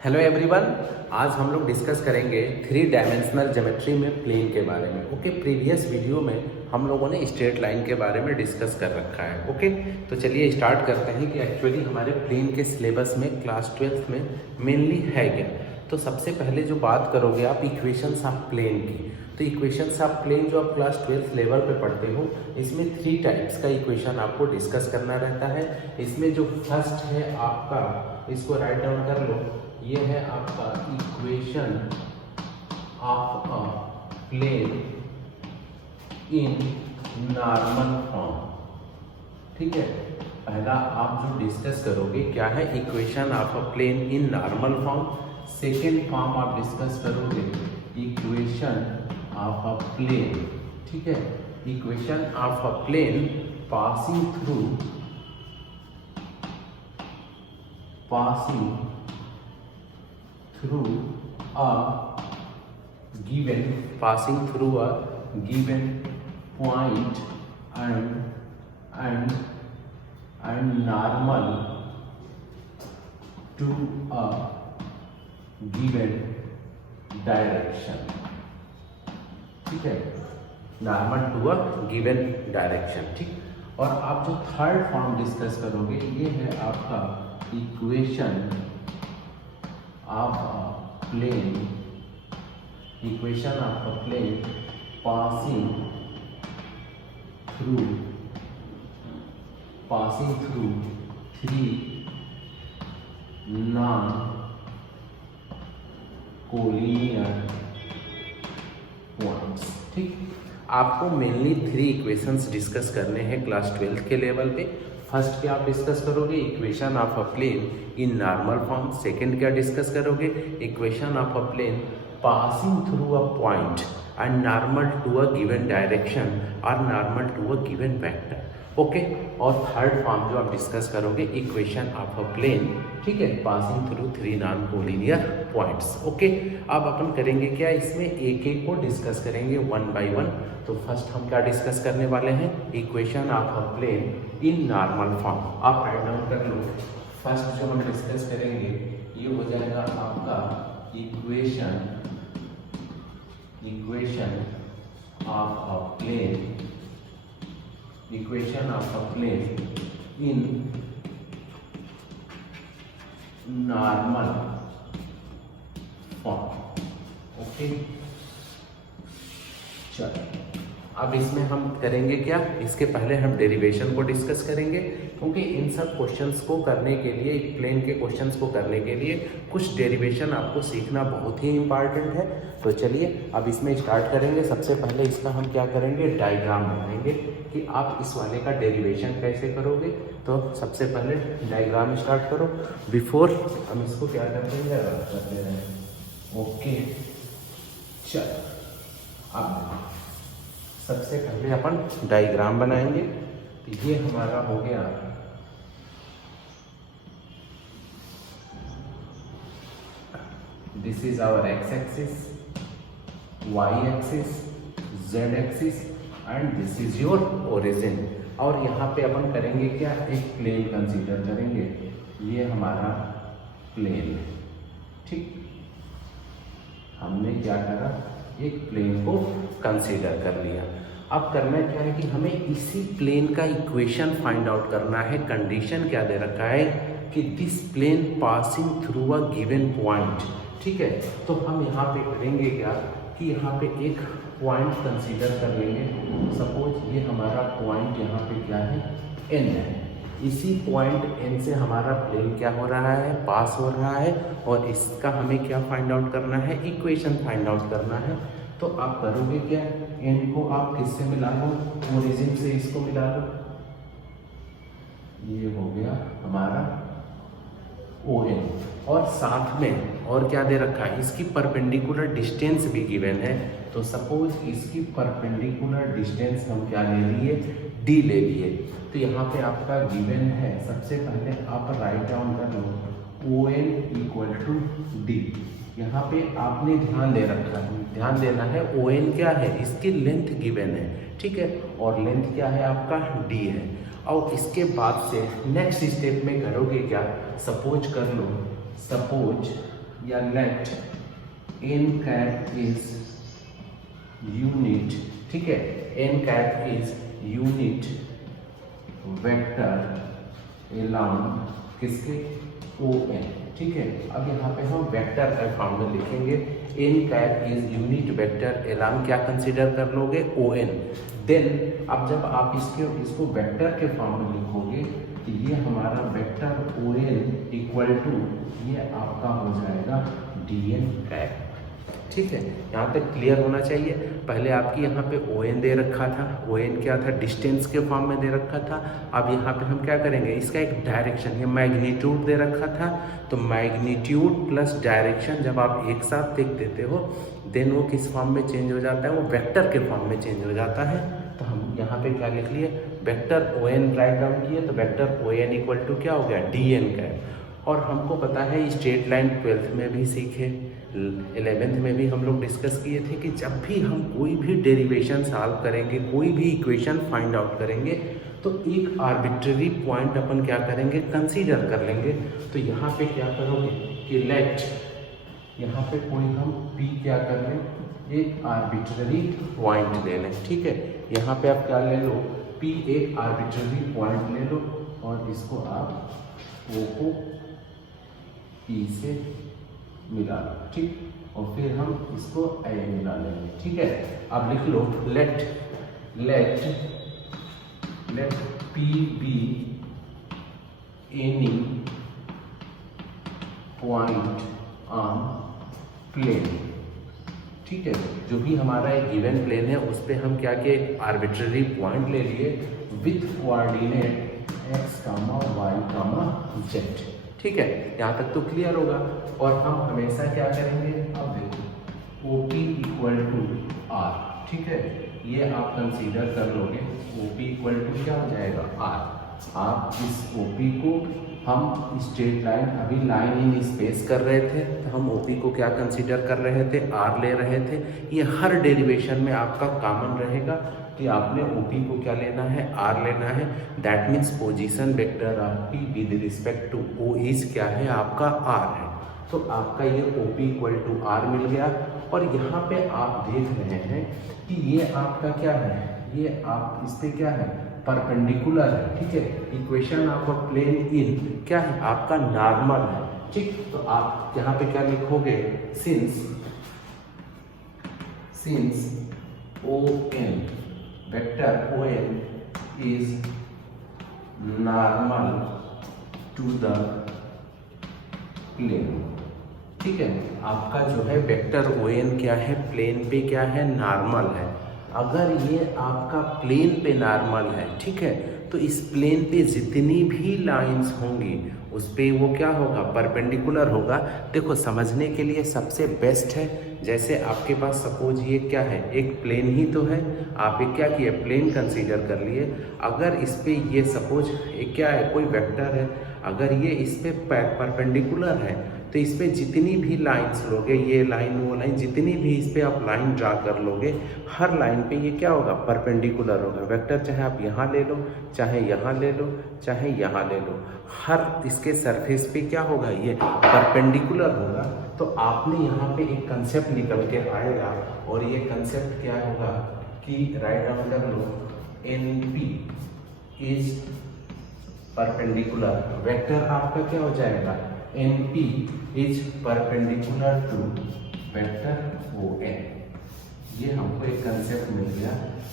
Hello everyone. आज हम लोग डिस्कस करेंगे थ्री डायमेंशनल ज्योमेट्री में प्लेन के बारे में। ओके, प्रीवियस वीडियो में हम लोगों ने स्ट्रेट लाइन के बारे में डिस्कस कर रखा है। ओके, तो चलिए स्टार्ट करते हैं कि एक्चुअली हमारे प्लेन के सिलेबस में क्लास 12th में मेनली है क्या। तो सबसे पहले जो बात करोगे आप इक्वेशंस ऑफ प्लेन की, तो इक्वेशंस ऑफ प्लेन जो आप क्लास 12th लेवल पे पढ़ते हो, इसमें 3 टाइप्स का इक्वेशन आपको डिस्कस करना रहता है। इसमें जो फर्स्ट है आपका, इसको राइट डाउन कर लो, ये है आपका equation of a plane in normal form. ठीक है, पहला आप जो डिस्कस करोगे क्या है, equation of a plane in normal form. Second form आप डिस्कस करोगे इक्वेशन ऑफ अ प्लेन। ठीक है, equation of a plane passing through passing through a given point and normal to a given direction। ठीक है, normal to a given direction. ठीक, और आप जो थर्ड फॉर्म डिस्कस करोगे ये है आपका equation of a plane, equation of a plane passing through 3 non collinear points. ठीक, आपको मेनली 3 इक्वेशंस डिस्कस करने हैं क्लास 12th के लेवल पे। फर्स्ट क्या आप डिस्कस करोगे, equation of a plane in normal form. Second क्या डिस्कस करोगे, equation of a plane passing through a point and normal to a given direction और normal to a given vector. Okay, और third form जो आप discuss करोगे equation of a plane, ठीक है, passing through 3 non collinear points. Okay, अब अपन करेंगे क्या, इसमें एक एक को डिस्कस करेंगे 1 बाय 1। तो फर्स्ट हम क्या डिस्कस करने वाले हैं, equation of a plane in normal form. आप राइट डाउन कर लो। फर्स्ट जो हम डिस्कस करेंगे ये हो जाएगा आपका equation of a plane, equation of a plane in normal form. Okay, चलो अब इसमें हम करेंगे क्या, इसके पहले हम डेरिवेशन को डिस्कस करेंगे, क्योंकि इन सब क्वेश्चंस को करने के लिए, एक प्लेन के क्वेश्चंस को करने के लिए कुछ डेरिवेशन आपको सीखना बहुत ही इंपॉर्टेंट है। तो चलिए अब इसमें स्टार्ट करेंगे। सबसे पहले इसका हम क्या करेंगे, डायग्राम बनाएंगे कि आप इस वाले का डेरिवेशन कैसे करोगे। तो सबसे पहले डायग्राम स्टार्ट करो। बिफोर हम इसको क्या कर देंगे, रब कर दे रहे हैं। ओके, चलो अब सबसे पहले अपन डायग्राम बनाएंगे। तो ये हमारा हो गया this is our X axis, Y axis, Z axis and this is your origin. और यहाँ पे अपन करेंगे क्या, एक प्लेन कंसीडर करेंगे। ये हमारा प्लेन है। ठीक, हमने क्या करा, एक प्लेन को कंसीडर कर लिया। अब करना क्या है कि हमें इसी प्लेन का इक्वेशन फाइंड आउट करना है। कंडीशन क्या दे रखा है कि this plane passing through a given point. ठीक है, तो हम यहाँ पे करेंगे क्या कि यहाँ पे एक पॉइंट कंसीडर कर लेंगे। सपोज ये हमारा पॉइंट यहाँ पे क्या है, एन है। इसी पॉइंट एन से हमारा प्लेन क्या हो रहा है, पास हो रहा है, और इसका हमें क्या फाइंड आउट करना है, इक्वेशन फाइंड आउट करना है। तो आप करोगे क्या, एन को आप किससे मिला लो, ओरिजिन से इसको मिला लो। ये हो गया हमारा ओ एन, और साथ में और क्या दे रखा है, इसकी परपेंडिकुलर डिस्टेंस भी गिवन है। तो सपोज इसकी परपेंडिकुलर डिस्टेंस हम क्या ले लिए, डी ले लिए। तो यहाँ पे आपका गिवन है, सबसे पहले आप राइट डाउन कर लो O N equal to D. यहाँ पे आपने ध्यान दे रखा है, ध्यान देना है, ओ एन क्या है, इसकी लेंथ गिवन है। ठीक है, और लेंथ क्या है आपका, डी है। और इसके बाद से नेक्स्ट स्टेप में करोगे क्या, सपोज कर लो, सपोज या let n cap is unit, ठीक है, n cap is unit vector along किसके ON, ठीक है। अब यहाँ पे हम वेक्टर का फॉर्म में लिखेंगे n cap is unit vector along क्या कंसीडर कर लोगे ON। देन अब जब आप इसको वेक्टर के फॉर्म में लिखोगे तो ये हमारा वेक्टर ON इक्वल टू ये आपका हो जाएगा DN कैप, ठीक है। यहाँ तक क्लियर होना चाहिए। पहले आपकी यहाँ पे ON दे रखा था, ON क्या था, डिस्टेंस के फॉर्म में दे रखा था। अब यहाँ पे हम क्या करेंगे, इसका एक डायरेक्शन, ये मैग्नीट्यूड दे रखा था, तो मैग्नीट्यूड प्लस डायरेक्शन जब आप एक साथ देख देते हो देन वो किस फॉर्म में चेंज हो जाता है, वो वेक्टर के फॉर्म में चेंज हो जाता है। तो हम यहाँ पे क्या लिख लिए, वेक्टर ON राइट डाउन किए, तो वेक्टर ON इक्वल टू क्या हो गया DN कैप। और हमको पता है स्ट्रेट लाइन 12th में भी सीखे, 11th में भी हम लोग डिस्कस किए थे कि जब भी हम कोई भी डेरिवेशन सॉल्व करेंगे, कोई भी इक्वेशन फाइंड आउट करेंगे, तो एक आर्बिट्ररी पॉइंट अपन क्या करेंगे, कंसीडर कर लेंगे। तो यहाँ पे क्या करोगे कि लेट यहाँ पे कोई हम P क्या कर लें, एक आर्बिट्ररी पॉइंट ले लें, ठीक है। यहाँ पे आप क्या ले लो, P एक आर्बिट्ररी पॉइंट ले लो और इसको आप O को P से मिला लो, ठीक, और फिर हम इसको A मिला लेंगे, ठीक है। अब लिख लो let P be any point on plane, ठीक है। जो भी हमारा एक गिवन प्लेन है उस पर हम क्या किए, आर्बिट्ररी पॉइंट ले लिए with coordinate x, y, z, ठीक है। यहाँ तक तो क्लियर होगा। और हम हमेशा क्या करेंगे, अब देखो OP इक्वल टू R, ठीक है, ये आप कंसीडर कर लोगे। OP इक्वल टू क्या हो जाएगा R। आप इस OP को हम स्ट्रेट लाइन, अभी लाइन इन स्पेस कर रहे थे तो हम OP को क्या कंसीडर कर रहे थे, R ले रहे थे। ये हर डेरिवेशन में आपका कॉमन रहेगा कि आपने OP को क्या लेना है, R लेना है। That means position vector of P with respect to O is क्या है, आपका R है। तो आपका ये OP इक्वल टू R मिल गया। और यहाँ पे आप देख रहे हैं कि ये आपका क्या है, ये आप इस पे क्या है, परपेंडिकुलर है, ठीक है। इक्वेशन ऑफ अ प्लेन इन क्या है, आपका नॉर्मल है, ठीक। तो आप यहाँ पे क्या लिखोगे, since ON vector ON is normal to the plane, ठीक है। आपका जो है वेक्टर ON क्या है, प्लेन पे क्या है, नॉर्मल है। अगर ये आपका प्लेन पे नॉर्मल है, ठीक है, तो इस प्लेन पे जितनी भी लाइंस होंगी उस पे वो क्या होगा, परपेंडिकुलर होगा। देखो समझने के लिए सबसे बेस्ट है, जैसे आपके पास सपोज ये क्या है, एक प्लेन ही तो है, आप एक क्या किए, प्लेन कंसीडर कर लिए। अगर इस पे ये सपोज एक क्या है, कोई वेक्टर है, अगर ये इस पे परपेंडिकुलर है तो इस पे जितनी भी लाइंस लोगे, ये लाइन वो लाइन, जितनी भी इस पे आप लाइन ड्रा कर लोगे, हर लाइन पे ये क्या होगा, परपेंडिकुलर होगा। वेक्टर चाहे आप यहाँ ले लो, चाहे यहाँ ले लो, चाहे यहाँ ले लो, हर इसके सरफेस पे क्या होगा, ये परपेंडिकुलर होगा। तो आपने यहाँ पे एक कंसेप्ट निकल के आएगा और ये कंसेप्ट क्या होगा कि राइट डाउन कर लो, NP इज परपेंडिकुलर, वेक्टर आपका क्या हो जाएगा, NP is perpendicular to vector ON। ये हमको एक कंसेप्ट मिल गया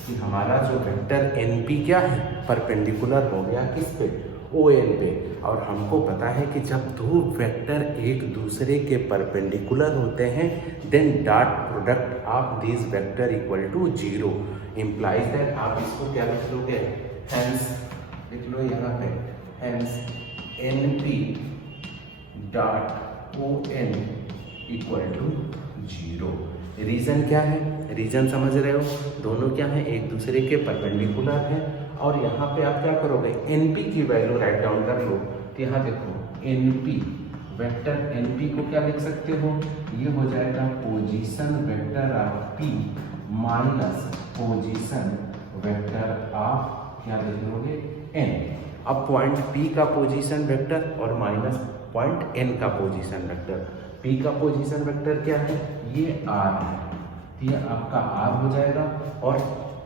कि हमारा जो वेक्टर NP क्या है, परपेंडिकुलर हो गया किस पे, ON पे। और हमको पता है कि जब दो वेक्टर एक दूसरे के परपेंडिकुलर होते हैं then dot product of this vector equal to 0 implies that, आप इसको क्या लिख लोगे, हेंस लिख लो यहाँ पे, hence NP dot ON equal to 0। Reason क्या है, रीजन समझ रहे हो, दोनों क्या है, एक दूसरे के परपेंडिकुलर है। और यहाँ पे आप क्या करोगे, NP की वैल्यू राइट डाउन कर लो। तो यहाँ देखो NP वेक्टर NP को क्या लिख सकते हो, ये हो जाएगा position vector of P minus position vector of क्या लिख लोगे, N। अब पॉइंट P का पोजीशन वेक्टर और माइनस पॉइंट N का पोजीशन वेक्टर। P का पोजीशन वेक्टर क्या है, ये R है, तो ये आपका R हो जाएगा। और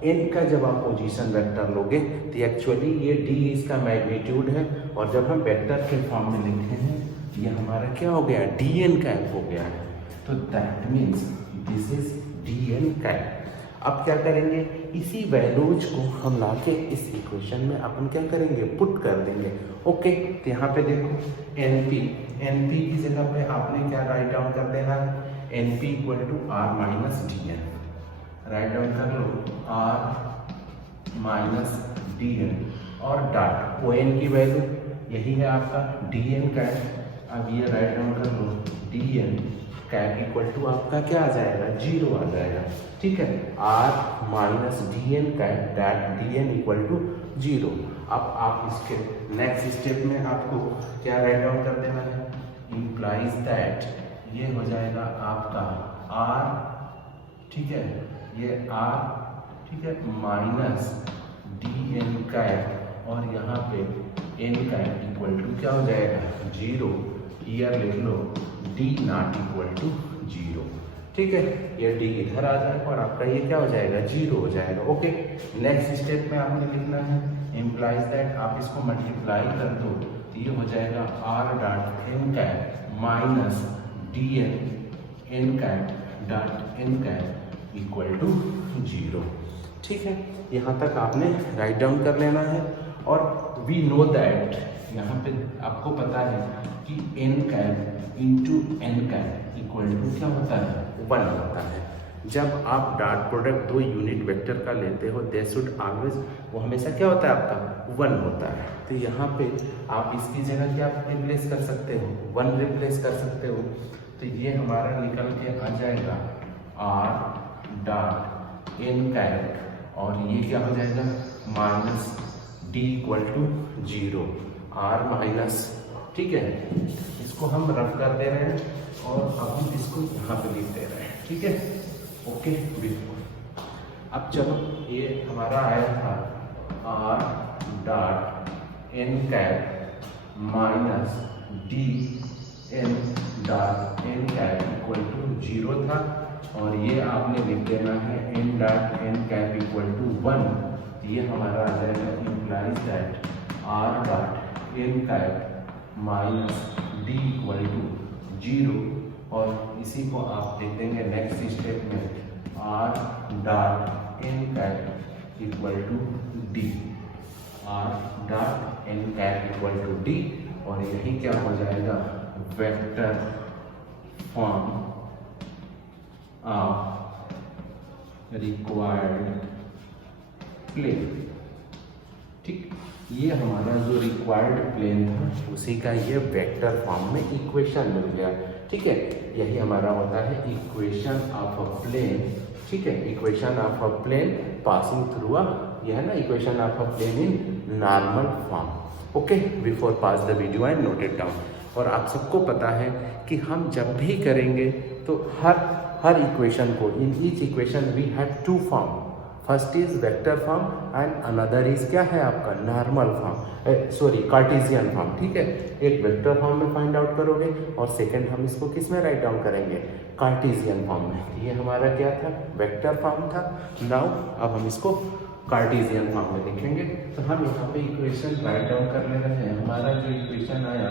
N का जब आप पोजीशन वेक्टर लोगे तो एक्चुअली ये D इसका मैग्नीट्यूड है, और जब हम वेक्टर के फॉर्म में लिखे हैं ये हमारा क्या हो गया, dn कैप हो गया है। तो that means this is dn cap. अब क्या करेंगे, इसी वैल्यूज को हम लाके इस इक्वेशन में अपन क्या करेंगे, पुट कर देंगे। ओके, तो यहाँ पे देखो NP की जगह पे आपने क्या राइट डाउन कर देना है, NP equal to R minus dn, write down कर लो R माइनस dn, और डॉट ON की वैल्यू यही है आपका dn कैप। अब ये राइट डाउन कर लो dn कैप इक्वल टू आपका क्या आ जाएगा, 0 आ जाएगा। ठीक है, R minus dn cap dot dn equal to 0। अब आप इसके नेक्स्ट स्टेप में आपको क्या राइट डाउन कर देना है, इम्प्लाइज दैट ये हो जाएगा आपका R, ठीक है, ये R, ठीक है, माइनस dn कैप, और यहाँ पे n कैप इक्वल टू क्या हो जाएगा, 0। ईयर लिख लो D नॉट इक्वल टू 0। ठीक है, ये D इधर आ जाएगा और आपका ये क्या हो जाएगा, 0 हो जाएगा। ओके, नेक्स्ट स्टेप में आपने लिखना है इम्प्लाइज दैट, आप इसको मल्टीप्लाई कर दो तो ये हो जाएगा R dot n cap minus dn n cap dot n cap equal to 0। ठीक है, यहाँ तक आपने राइट डाउन कर लेना है। और वी नो दैट यहाँ पे आपको पता है कि n cap into n cap equal to क्या होता है, 1 होता है। जब आप डॉट प्रोडक्ट दो यूनिट वेक्टर का लेते हो दे शुड ऑलवेज, वो हमेशा क्या होता है आपका 1 होता है। तो यहाँ पे आप इसकी जगह क्या रिप्लेस कर सकते हो, 1 रिप्लेस कर सकते हो। तो ये हमारा निकल के आ जाएगा R डॉट n कैप, और ये क्या हो जाएगा minus D equal to 0, R minus, ठीक है, इसको हम रफ कर दे रहे हैं और अब हम इसको यहाँ पे लिख दे रहे हैं। ठीक है, ओके, बिल्कुल। अब जब ये हमारा आया था R dot n cap minus D n dot n cap equal to 0 था, और ये आपने लिख देना है n dot n cap equal to 1। ये हमारा आ जाएगा implies that R dot n cap minus D equal to 0, और इसी को आप लिख देंगे नेक्स्ट स्टेप में R dot n cap equal to D, R dot n cap equal to D, और यही क्या हो जाएगा, vector form of required plane. ठीक, ये हमारा जो रिक्वायर्ड प्लेन था उसी का ये वेक्टर फॉर्म में इक्वेशन मिल गया। ठीक है, यही हमारा होता है इक्वेशन ऑफ अ प्लेन। ठीक है, equation of a plane passing through a, यह है ना equation of a plane in normal form. Okay, before pass the video and note it down. और आप सबको पता है कि हम जब भी करेंगे तो हर इक्वेशन को, in each equation we have 2 form, first is vector form and another is क्या है आपका normal form, sorry Cartesian form. ठीक है, एक वेक्टर फॉर्म में फाइंड आउट करोगे और सेकंड हम इसको किस में राइट डाउन करेंगे, कार्टेशियन फॉर्म में। ये हमारा क्या था, वेक्टर फॉर्म था। नाउ अब हम इसको कार्टेशियन फॉर्म में लिखेंगे। तो हम यहाँ पे इक्वेशन राइट डाउन कर ले रहे हैं। हमारा जो इक्वेशन आया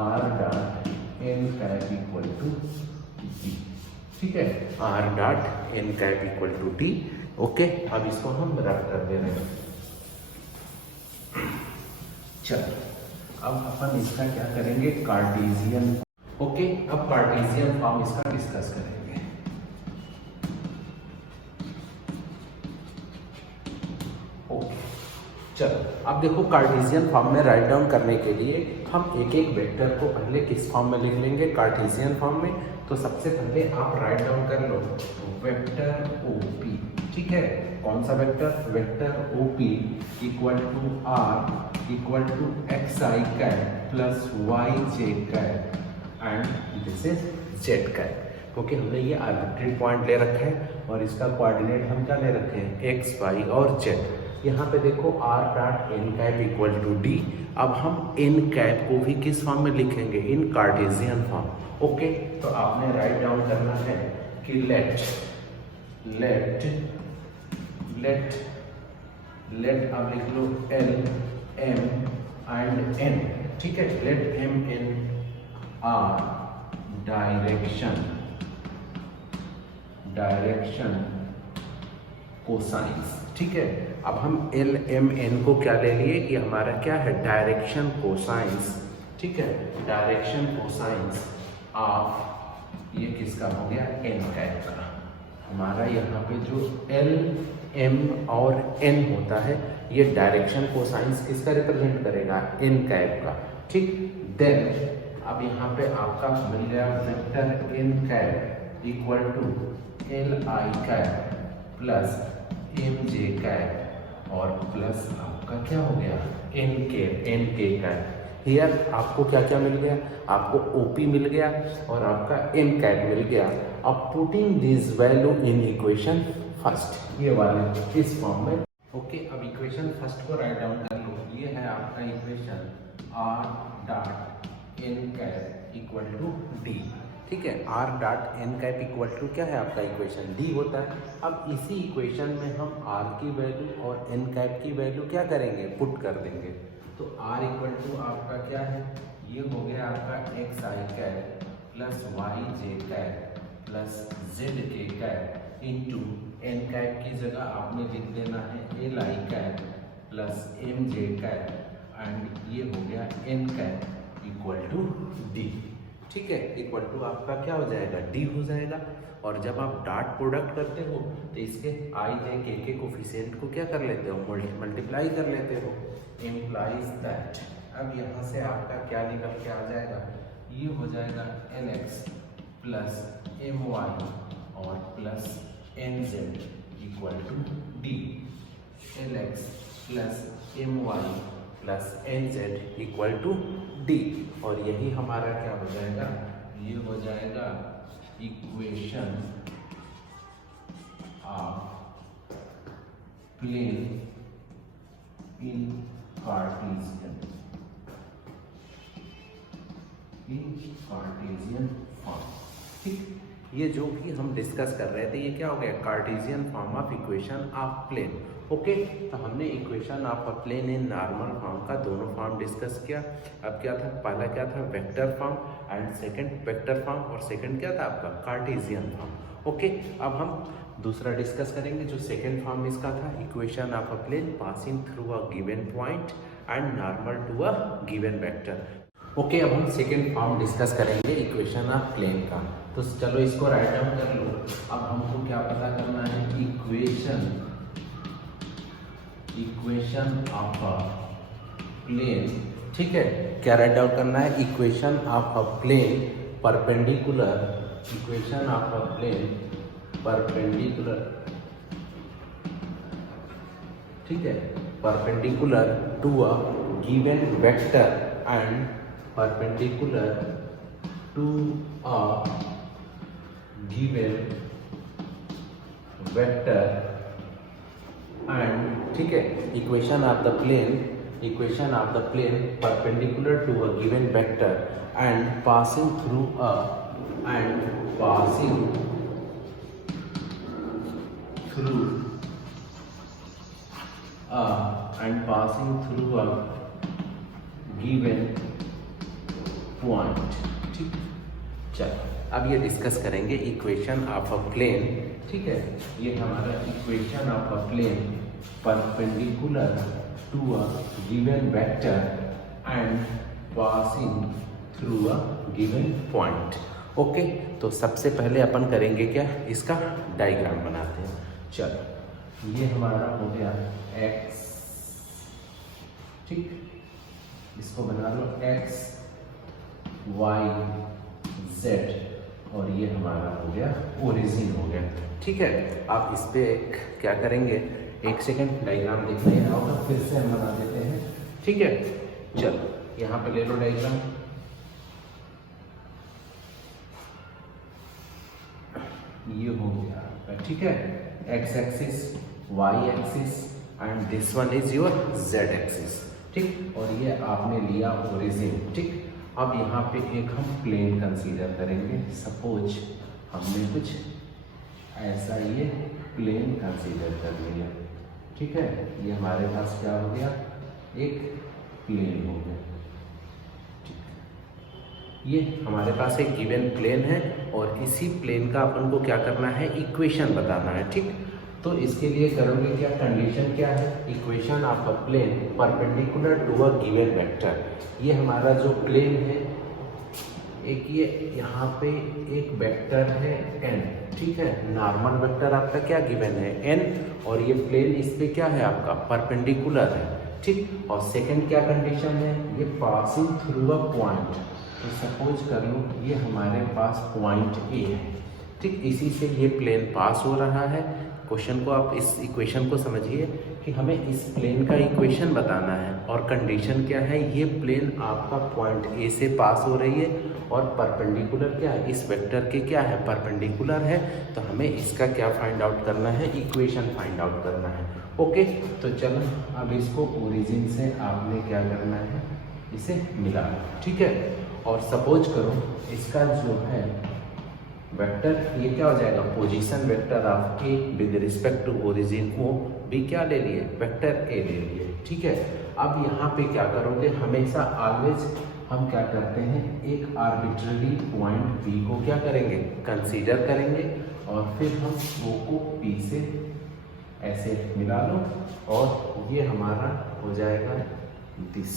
R dot n cap equal to D। ठीक है, R dot n cap equal to D। Okay, अब इसको हम रख कर दे रहे हैं। चलो, अब अपन इसका क्या करेंगे, कार्टेशियन। ओके, अब कार्टेशियन फॉर्म इसका डिस्कस करेंगे। ओके, चलो, अब देखो कार्टेशियन फॉर्म में राइट डाउन करने के लिए हम एक एक वेक्टर को पहले किस फॉर्म में लिख लेंगे, कार्टेशियन फॉर्म में। तो सबसे पहले आप राइट डाउन कर लो वेक्टर OP। ठीक है, कौन सा vector, vector OP equal to R equal to XI cap plus YJ cap and this is Z cap. क्योंकि हमने ये आर्बिट्री पॉइंट ले रखा है और इसका कोऑर्डिनेट हम क्या ले रखे हैं, X, Y और Z। यहाँ पे देखो R dot N cap equal to D. अब हम एन कैप को भी किस फॉर्म में लिखेंगे, इन कार्टेशियन फॉर्म। ओके, तो आपने राइट डाउन करना है कि लेट अब लिख लो एल एम एंड एन, ठीक है। Let M N R direction cosines, ठीक है। अब हम एल एम एन को क्या ले लिए, ये हमारा क्या है, डायरेक्शन कोसाइंस, ठीक है। डायरेक्शन कोसाइंस ऑफ, ये किसका हो गया, एन कैप का। हमारा यहाँ पे जो एल एम और एन होता है, ये डायरेक्शन कोसाइंस किसका रिप्रेजेंट करेगा, एन कैप का, ठीक। देन अब यहाँ पे आपका मिल गया vector N cap equal to L I cap plus M J cap और प्लस आपका क्या हो गया, एन के कैप। हियर आपको क्या क्या मिल गया, आपको ओपी मिल गया और आपका एन कैप मिल गया। अब putting this value in equation first, ये वाले इस फॉर्म में। ओके, अब इक्वेशन फर्स्ट को राइट डाउन कर लो। ये है आपका equation R dot N cap equal to D, ठीक है। R dot N cap equal to क्या है आपका इक्वेशन, डी होता है। अब इसी इक्वेशन में हम आर की वैल्यू और एन कैप की वैल्यू क्या करेंगे, पुट कर देंगे। तो आर इक्वल टू आपका क्या है, ये हो गया आपका एक्स आई कैप प्लस वाई जे cap plus Z K cap into N cap की जगह आपने लिख देना है L I cap plus M J cap and ये हो गया N cap equal to D, ठीक है। इक्वल टू आपका क्या हो जाएगा, डी हो जाएगा। और जब आप डॉट प्रोडक्ट करते हो तो इसके आई जे के कोफिशिएंट को क्या कर लेते हो, मल्टीप्लाई कर लेते हो, इम्प्लाइज दैट। अब यहाँ से आपका क्या निकल के आ जाएगा, ये हो जाएगा L X plus M Y और plus N Z equal to D. L X plus M Y plus N Z equal to D. और यही हमारा क्या हो जाएगा, ये हो जाएगा equation of plane in Cartesian form, ठीक। ये जो भी हम डिस्कस कर रहे थे ये क्या हो गया, cartesian form of equation of plane. Okay, तो हमने equation of a plane in normal form का दोनों फॉर्म डिस्कस किया। अब क्या था, पहला क्या था vector form and second vector form और सेकंड क्या था आपका कार्टेशियन फॉर्म। ओके, अब हम दूसरा डिस्कस करेंगे जो सेकंड फॉर्म इसका था, equation of a plane passing through a given point and normal to a given vector. Okay, अब हम सेकेंड फॉर्म डिस्कस करेंगे इक्वेशन ऑफ प्लेन का। तो चलो इसको राइट डाउन कर लो। अब हमको क्या पता करना है, इक्वेशन ऑफ अ प्लेन, ठीक है। क्या राइट डाउन करना है, equation of a plane perpendicular, equation of a plane perpendicular, ठीक है, perpendicular to a given vector and perpendicular to a given vector and, ठीक है, equation of the plane perpendicular to a given vector and passing through a given point, ठीक। चलो अब ये discuss करेंगे equation of a plane, ठीक है। ये हमारा equation of a plane perpendicular to a given vector and passing through a given point. Okay, तो सबसे पहले अपन करेंगे क्या, इसका डायग्राम बनाते हैं। चलो ये हमारा हो गया एक्स, ठीक, इसको बना लो एक्स वाई जेड और ये हमारा हो गया ओरिजिन हो गया, ठीक है। आप इस पे क्या करेंगे, एक सेकेंड डायग्राम देख रहे हैं और फिर से हम बना देते हैं, ठीक है। चलो यहाँ पे ले लो डायग्राम, ये हो गया आपका, ठीक है। X axis, Y axis and this one is your Z axis, ठीक। और ये आपने लिया ओरिजिन, ठीक। अब यहाँ पे एक हम प्लेन कंसीडर करेंगे। सपोज हमने कुछ ऐसा ये प्लेन कंसीडर कर लिया, ठीक है। ये हमारे पास क्या हो गया, एक प्लेन हो गया, ये हमारे पास एक गिवन प्लेन है और इसी प्लेन का अपन को क्या करना है, इक्वेशन बताना है, ठीक। तो इसके लिए करोगे क्या, कंडीशन क्या है, equation of a plane perpendicular to a given vector. ये हमारा जो प्लेन है, एक ये यहाँ पे एक वेक्टर है n, ठीक है। नॉर्मल वेक्टर आपका क्या गिवन है, n, और ये प्लेन इस पे क्या है आपका, परपेंडिकुलर है, ठीक। और सेकंड क्या कंडीशन है, ये पासिंग थ्रू अ पॉइंट। तो सपोज कर लो ये हमारे पास पॉइंट A है, ठीक। इसी से ये प्लेन पास हो रहा है। क्वेश्चन को आप इस इक्वेशन को समझिए कि हमें इस प्लेन का इक्वेशन बताना है और कंडीशन क्या है, ये प्लेन आपका पॉइंट A से पास हो रही है और परपेंडिकुलर क्या है, इस वेक्टर के क्या है, परपेंडिकुलर है। तो हमें इसका क्या फाइंड आउट करना है, इक्वेशन फाइंड आउट करना है, ओके। तो चलो अब इसको ओरिजिन से आपने क्या करना है, इसे मिला, ठीक है। और सपोज करो इसका जो है वेक्टर, ये क्या हो जाएगा, position vector of A with respect to origin O, भी क्या ले लिए, वेक्टर ए ले लिए, ठीक है। अब यहाँ पे क्या करोगे, हमेशा ऑलवेज हम क्या करते हैं, एक आर्बिट्ररी पॉइंट बी को क्या करेंगे, कंसीडर करेंगे और फिर हम ओ को पी से ऐसे मिला लो और ये हमारा हो जाएगा दिस,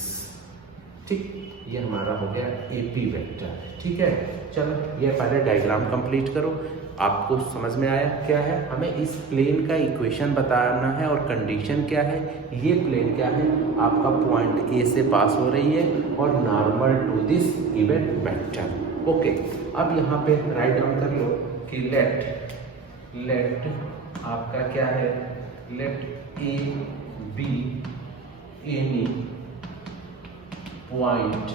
ठीक। ये हमारा हो गया एपी वेक्टर, ठीक है। चलो ये पहले डायग्राम कंप्लीट करो। आपको समझ में आया क्या है, हमें इस प्लेन का इक्वेशन बताना है और कंडीशन क्या है, ये प्लेन क्या है आपका, पॉइंट ए से पास हो रही है और normal to this given vector, okay. अब यहाँ पे राइट डाउन कर लो कि लेट आपका क्या है, let A be any point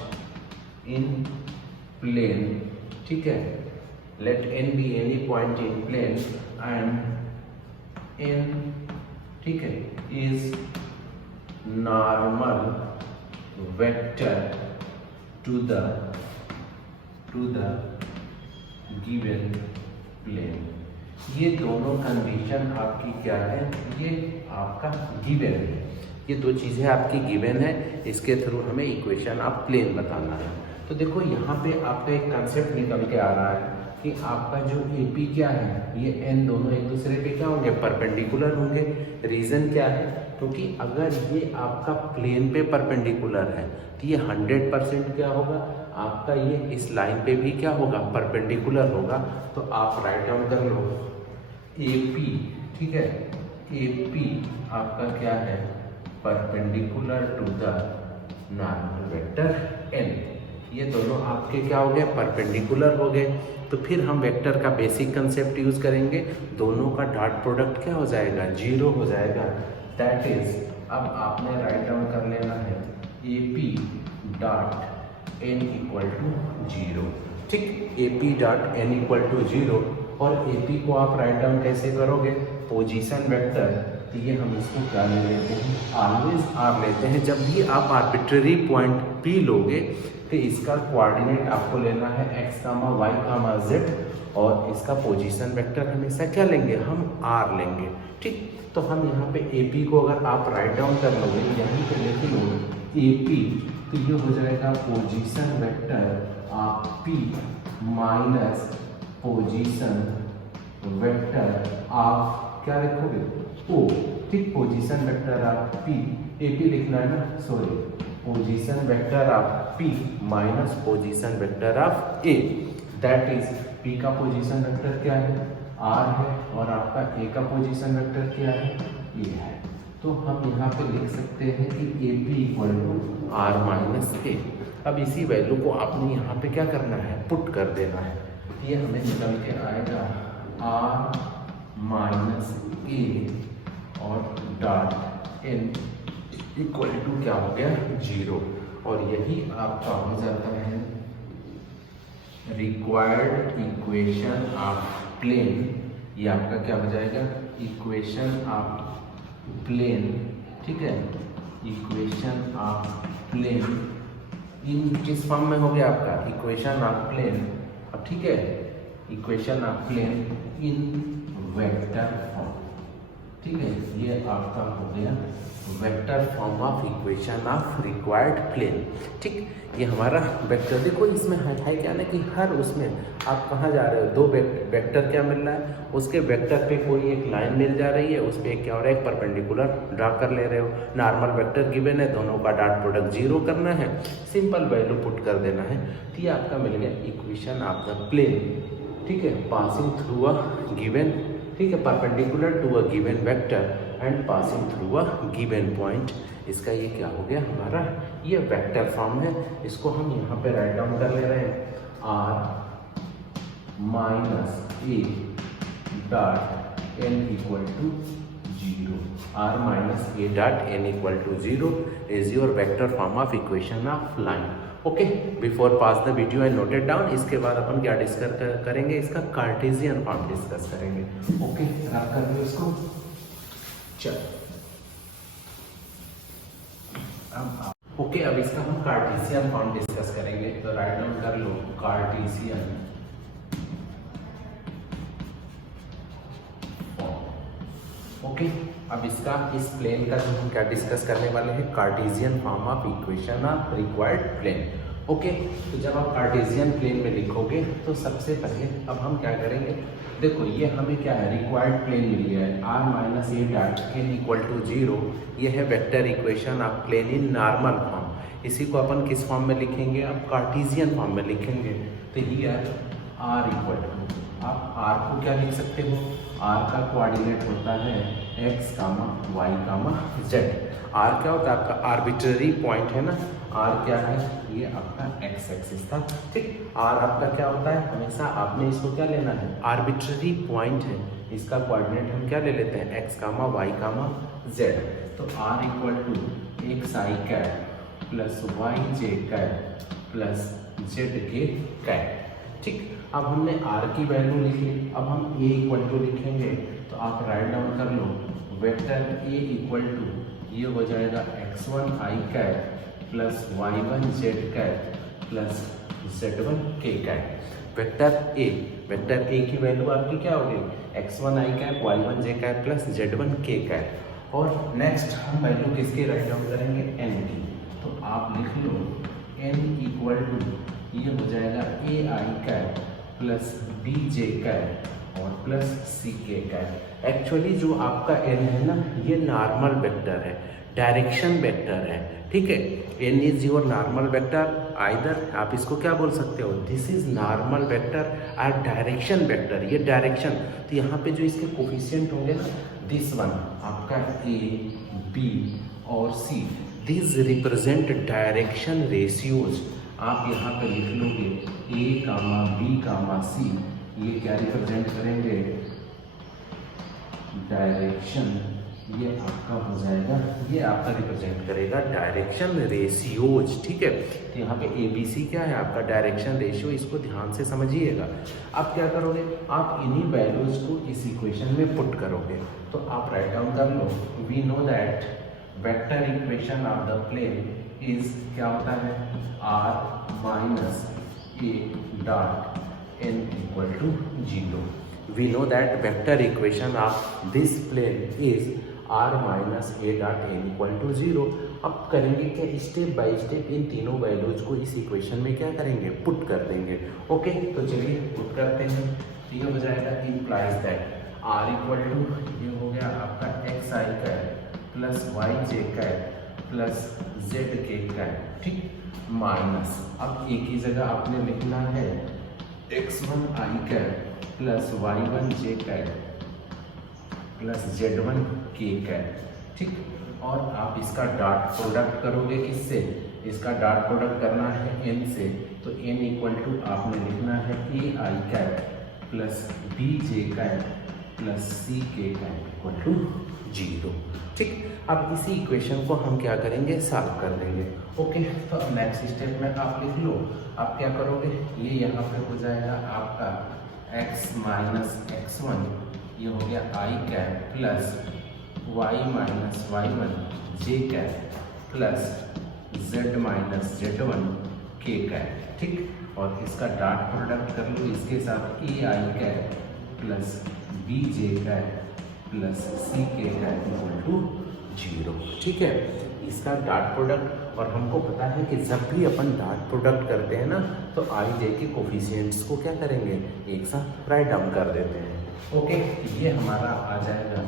in plane, ठीक है। Let n be any point in plane and n, ठीक है, is normal vector to the given plane. ये दोनों कंडीशन आपकी क्या है, ये आपका गिवन है, ये दो चीज़ें आपकी गिवन है, इसके थ्रू हमें इक्वेशन ऑफ प्लेन बताना है। तो देखो यहाँ पे आपका एक कंसेप्ट निकल के आ रहा है कि आपका जो AP क्या है, ये n दोनों एक दूसरे पे क्या होंगे, परपेंडिकुलर होंगे। रीज़न क्या है, क्योंकि अगर ये आपका प्लेन पे परपेंडिकुलर है तो ये 100% क्या होगा आपका, ये इस लाइन पे भी क्या होगा, परपेंडिकुलर होगा। तो आप राइट डाउन कर लो AP, ठीक है। AP आपका क्या है, perpendicular to the normal vector n। ये दोनों आपके क्या हो गए, परपेंडिकुलर हो गए। तो फिर हम वेक्टर का बेसिक कंसेप्ट यूज करेंगे, दोनों का डॉट प्रोडक्ट क्या हो जाएगा, 0 हो जाएगा। दैट इज, अब आपने राइट डाउन कर लेना है AP dot n equal to 0, ठीक। AP dot n equal to 0 और AP को आप राइट डाउन कैसे करोगे, पोजीशन वेक्टर। तो ये हम इसको क्या ले लेते हैं, ऑलवेज R लेते हैं। जब भी आप आर्बिट्ररी पॉइंट P लोगे तो इसका कोऑर्डिनेट आपको लेना है x, y, z और इसका पोजीशन वेक्टर हमेशा क्या लेंगे, हम R लेंगे, ठीक। तो हम यहाँ पे AP को अगर आप राइट डाउन कर लोगे, यहीं पे लिख लो AP, तो ये हो जाएगा position vector of P minus position vector of क्या लिखोगे, O, ठीक। Position vector of P, AP लिखना है ना, sorry, position vector of P minus position vector of A। That is P का पोजीशन वेक्टर क्या है, R है, और आपका A का पोजीशन वेक्टर क्या है, A है। तो हम यहाँ पे लिख सकते हैं कि AP equal to R minus A। अब इसी वैल्यू को आपने यहाँ पे क्या करना है, पुट कर देना है। ये हमें निकल के आएगा R माइनस A और डॉट n इक्वल टू क्या हो गया, 0। और यही आपका हो जाता है रिक्वायर्ड इक्वेशन ऑफ प्लेन। ये आपका क्या हो जाएगा, इक्वेशन ऑफ प्लेन ठीक है, इक्वेशन ऑफ प्लेन इन किस फॉर्म में हो गया आपका, इक्वेशन ऑफ प्लेन, अब ठीक है, equation of plane in vector form, ठीक है, ये आपका हो गया vector form of equation of required plane. ठीक, ये हमारा वेक्टर, देखो इसमें है क्या ना कि हर उसमें आप कहाँ जा रहे हो, दो वेक्टर क्या मिल रहा है, उसके वेक्टर पे कोई एक लाइन मिल जा रही है, उस पर क्या हो रहा है, एक परपेंडिकुलर ड्रा कर ले रहे हो, नॉर्मल वेक्टर गिवन है, दोनों का डॉट प्रोडक्ट 0 करना है, सिंपल वैल्यू पुट कर देना है, तो ये आपका मिल गया इक्वेशन ऑफ द प्लेन। ठीक है, पासिंग थ्रू अ गिवन, ठीक है, perpendicular to a given vector and passing through a given point, इसका ये क्या हो गया हमारा, ये वेक्टर फॉर्म है। इसको हम यहाँ पे राइट डाउन कर ले रहे हैं, r minus A dot N equal to 0, r minus A dot N equal to 0 is your vector form of equation of line. Okay, before pass the video and note it down. इसके बाद अपन क्या discuss करेंगे, इसका cartesian form discuss करेंगे। Okay, रख कर लो इसको, चलो ओके, अब इसका हम कार्टेशियन फॉर्म डिस्कस करेंगे, तो राइट डाउन कर लो कार्टेशियन फॉर्म। ओके, अब इसका इस प्लेन का जो हम क्या डिस्कस करने वाले हैं, cartesian form of equation of required plane. Okay, तो जब आप कार्टेशियन प्लेन में लिखोगे तो सबसे पहले अब हम क्या करेंगे, देखो ये हमें क्या है, रिक्वायर्ड प्लेन मिल गया है, r minus A dot N equal to 0, ये है vector equation of plane in normal form. इसी को अपन किस फॉर्म में लिखेंगे, आप कार्टेशियन फॉर्म में लिखेंगे, तो हियर r इक्वल टू, आप r को क्या लिख सकते हो, r का कोऑर्डिनेट होता है x, y, z। r क्या होता है आपका आर्बिट्ररी पॉइंट है ना, r क्या है, ये आपका x एक्सिस था। ठीक, r आपका क्या होता है, हमेशा आपने इसको क्या लेना है, आर्बिट्ररी पॉइंट है, इसका कोऑर्डिनेट हम क्या ले लेते हैं, x, y, z। तो r equal to x I cap plus Y J cap plus Z K cap. ठीक, अब हमने r की वैल्यू लिख ली, अब हम a इक्वल टू लिखेंगे, तो आप राइट डाउन कर लो, वेक्टर a इक्वल टू ये हो जाएगा x1 I cap plus y1 z cap plus z1 k cap. Vector a की वैल्यू आपकी क्या होगी, x1 I cap, y1 j cap plus z1 k cap. और नेक्स्ट हम वैल्यू किसकी राइट डाउन करेंगे, n की, तो आप लिख लो n इक्वल टू ये हो जाएगा a I cap plus b j cap और plus c k cap. Actually जो आपका n है ना, ये नॉर्मल वेक्टर है, डायरेक्शन वेक्टर है। ठीक है, n is your normal vector, either आप इसको क्या बोल सकते हो, दिस इज नॉर्मल वेक्टर और डायरेक्शन वेक्टर, ये डायरेक्शन। तो यहाँ पे जो इसके कोफिशिएंट होंगे ना, दिस वन आपका a, b और c, this represent direction ratios. आप यहाँ पे लिख लोगे a, b, c, ये क्या रिप्रेजेंट करेंगे, डायरेक्शन, ये आपका हो जाएगा, ये आपका रिप्रेजेंट करेगा डायरेक्शन रेशियोज। ठीक है, तो यहाँ पे ABC क्या है आपका डायरेक्शन रेशियो, इसको ध्यान से समझिएगा। आप क्या करोगे, आप इन्हीं वैल्यूज को इस इक्वेशन में पुट करोगे, तो आप राइट डाउन कर लो, we know that vector equation of the plane is क्या होता है, r minus A dot N equal to 0। We know that vector equation of this plane is r minus A dot N equal to 0। अब करेंगे क्या, step by step in तीनों values को इस equation में क्या करेंगे, पुट कर देंगे। ओके, तो चलिए पुट करते हैं, ये हो जाएगा implies that r equal to ये हो गया आपका एक्स आई कैप प्लस वाई जे cap plus Z K cap. ठीक, माइनस, अब एक ही जगह आपने लिखना है x1 I cap plus y1 J cap plus z1 k cap. ठीक, और आप इसका डॉट प्रोडक्ट करोगे किससे, इसका डॉट प्रोडक्ट करना है n से, तो n इक्वल टू आपने लिखना है a I cap plus b j cap plus c k cap equal to 0। ठीक, अब इसी इक्वेशन को हम क्या करेंगे, सॉल्व कर लेंगे। ओके, तो नेक्स्ट स्टेप में आप लिख लो, आप क्या करोगे, ये यहाँ पे हो जाएगा आपका x माइनस x1, ये हो गया I cap plus Y minus Y one J cap plus Z minus Z one K cap, ठीक। और इसका डॉट प्रोडक्ट कर लो इसके साथ A I cap plus B J cap plus C K cap equal to 0, ठीक है। इसका डॉट प्रोडक्ट, और हमको पता है कि जब भी अपन डॉट प्रोडक्ट करते हैं ना तो आई जे के कोफिशिएंट्स को क्या करेंगे, एक साथ राइट डाउन कर देते हैं। ओके, ये हमारा आ जाएगा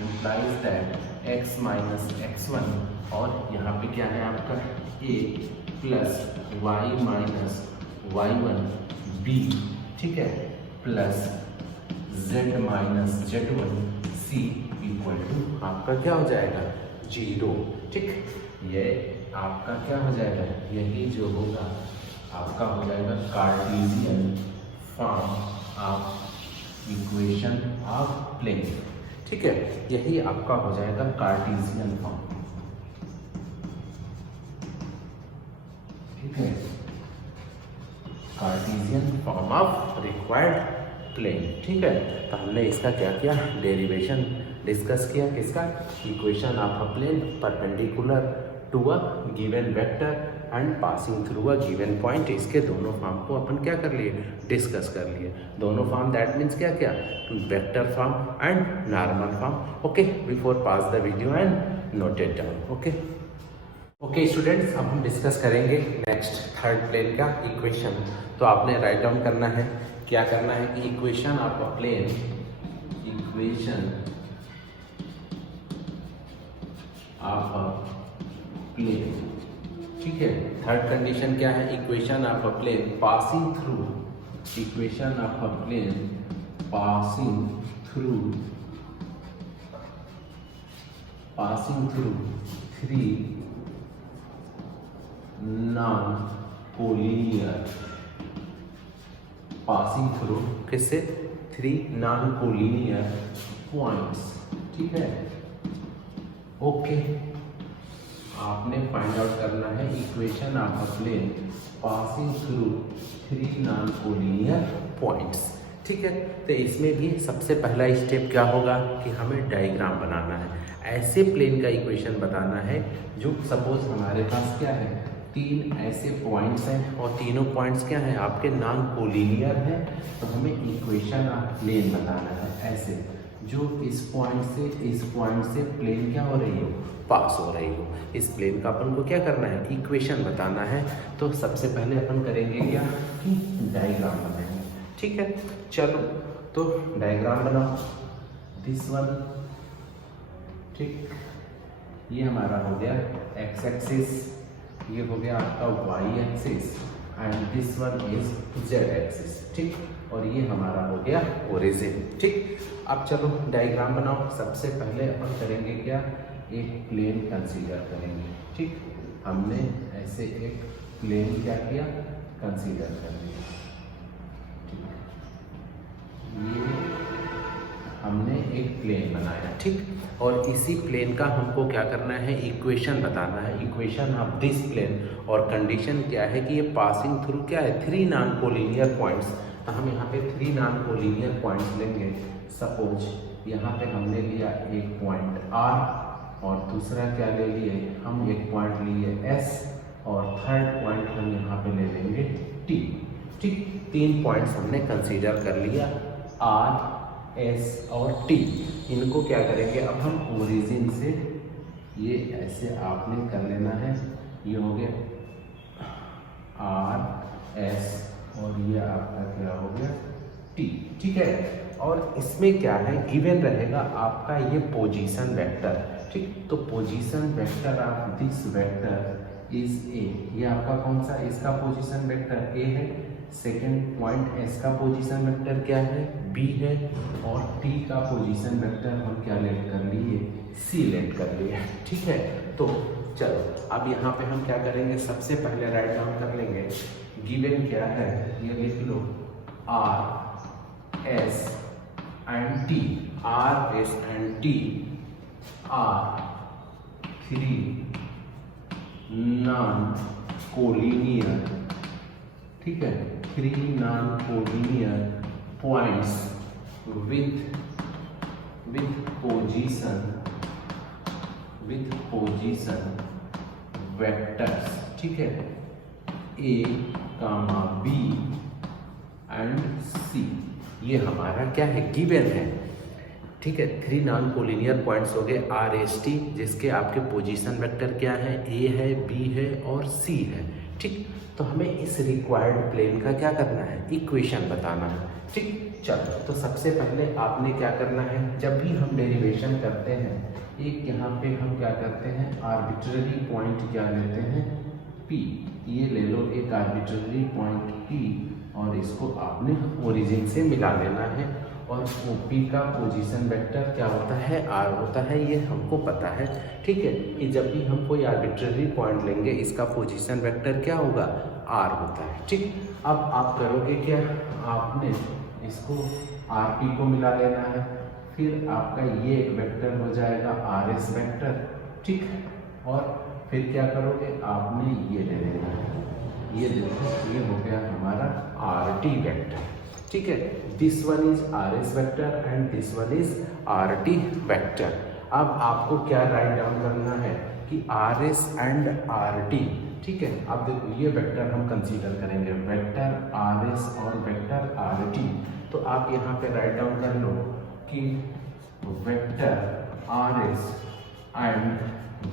implies that X minus X one, और यहाँ पे क्या है आपका A plus Y minus Y one B, ठीक है, plus Z minus Z one C equal to आपका क्या हो जाएगा 0, ठीक। ये आपका क्या हो जाएगा, यही जो होगा आपका हो जाएगा cartesian form of equation of plane, ठीक है। यही आपका हो जाएगा कार्टेशियन फॉर्म, ठीक है, cartesian form of required plane, ठीक है। तो हमने इसका क्या किया, डेरिवेशन डिस्कस किया, किसका, equation of a plane perpendicular to a given vector and passing through a given point. इसके दोनों फॉर्म को अपन क्या कर लिए, डिस्कस कर लिए। दोनों फॉर्म दैट मीन्स क्या क्या, vector form and normal form. Okay, before pass the video and note it down. Okay students, अब हम डिस्कस करेंगे नेक्स्ट थर्ड प्लेन का इक्वेशन। तो आपने राइट डाउन करना है, क्या करना है कि equation of a plane, equation of a plane, ठीक है। थर्ड कंडीशन क्या है, equation of a plane passing through, equation of a plane passing through 3 non collinear, passing through किससे, 3 नॉन कोलिनियर पॉइंट्स, ठीक है। ओके, आपने फाइंड आउट करना है equation of a plane passing through 3 non collinear points, ठीक है। तो इसमें भी सबसे पहला स्टेप क्या होगा कि हमें डायग्राम बनाना है। ऐसे प्लेन का इक्वेशन बताना है जो सपोज हमारे पास क्या है, 3 ऐसे पॉइंट्स हैं और तीनों पॉइंट्स क्या हैं आपके नॉन कोलिनियर हैं। तो हमें इक्वेशन ऑफ प्लेन बताना है ऐसे, जो इस पॉइंट से प्लेन क्या हो रही हो, पास हो रही हो। इस प्लेन का अपन को क्या करना है, इक्वेशन बताना है। तो सबसे पहले अपन करेंगे क्या कि डायग्राम बनाएंगे, ठीक है। चलो तो डायग्राम बनाओ, दिस वन, ठीक। ये हमारा हो गया एक्स एक्सिस, ये हो गया आपका Y axis and this one is Z axis, ठीक। और ये हमारा हो गया ओरिजिन, ठीक। अब चलो डायग्राम बनाओ। सबसे पहले अपन करेंगे क्या, एक प्लेन कंसीडर करेंगे, ठीक। हमने ऐसे एक प्लेन क्या किया, कंसीडर कर लिया, ठीक। ये हमने एक प्लेन बनाया, ठीक। और इसी प्लेन का हमको क्या करना है, इक्वेशन बताना है, इक्वेशन ऑफ दिस प्लेन। और कंडीशन क्या है कि ये पासिंग थ्रू क्या है, 3 नॉन कोलिनियर पॉइंट्स। तो हम यहाँ पे 3 नॉन कोलिनियर पॉइंट्स लेंगे। सपोज यहाँ पे हमने लिया एक पॉइंट R, और दूसरा क्या ले लिए हम, एक पॉइंट लिए S, और थर्ड पॉइंट हम यहाँ पे ले लेंगे T, ठीक। 3 पॉइंट्स हमने कंसीडर कर लिया, R, S और T। इनको क्या करेंगे, अब हम ओरिजिन से ये ऐसे आपने कर लेना है, ये हो गया R, S और ये आपका क्या हो गया T, ठीक है। और इसमें क्या है, गिवन रहेगा आपका ये पोजीशन वेक्टर, ठीक। तो position vector of this vector is a, ये आपका कौन सा, इसका पोजीशन वेक्टर ए है। सेकेंड पॉइंट एस का पोजीशन वेक्टर क्या है, बी है। और टी का पोजीशन वेक्टर हम क्या लेट कर लिए, सी लेट कर लिए, ठीक है। तो चलो अब यहाँ पे हम क्या करेंगे, सबसे पहले राइट डाउन कर लेंगे, गिवन क्या है ये लिख लो, R S and T, R S and T R 3 non collinear, ठीक है, 3 non collinear points with position with position vectors, ठीक है, ए कामा बी एंड सी, ये हमारा क्या है, गिवन है, ठीक है। 3 नॉन कोलिनियर पॉइंट्स हो गए आर एस टी, जिसके आपके पोजीशन वेक्टर क्या है, ए है, बी है और सी है, ठीक। तो हमें इस रिक्वायर्ड प्लेन का क्या करना है, इक्वेशन बताना है, ठीक। चलो, तो सबसे पहले आपने क्या करना है, जब भी हम डेरिवेशन करते हैं, एक यहाँ पे हम क्या करते हैं, आर्बिट्ररी पॉइंट क्या लेते हैं, P, ये ले लो एक आर्बिट्ररी पॉइंट P, और इसको आपने ओरिजिन से मिला लेना है, और OP का पोजीशन वेक्टर क्या होता है, R होता है, ये हमको पता है, ठीक है, कि जब भी हम कोई आर्बिट्ररी पॉइंट लेंगे इसका पोजीशन वेक्टर क्या होगा, R होता है, ठीक। अब आप करोगे क्या, आपने इसको RP को मिला लेना है, फिर आपका ये एक वेक्टर हो जाएगा RS वेक्टर, ठीक, और फिर क्या करोगे, आपने ये ले लेना है, ये देखो ये हो गया हमारा RT वेक्टर, ठीक है। This one is RS vector and this one is RT vector. अब आपको क्या राइट डाउन करना है कि RS एंड RT, ठीक है। अब देखो ये वेक्टर हम कंसीडर करेंगे, वेक्टर RS और वेक्टर RT, तो आप यहाँ पे राइट डाउन कर लो कि vector RS and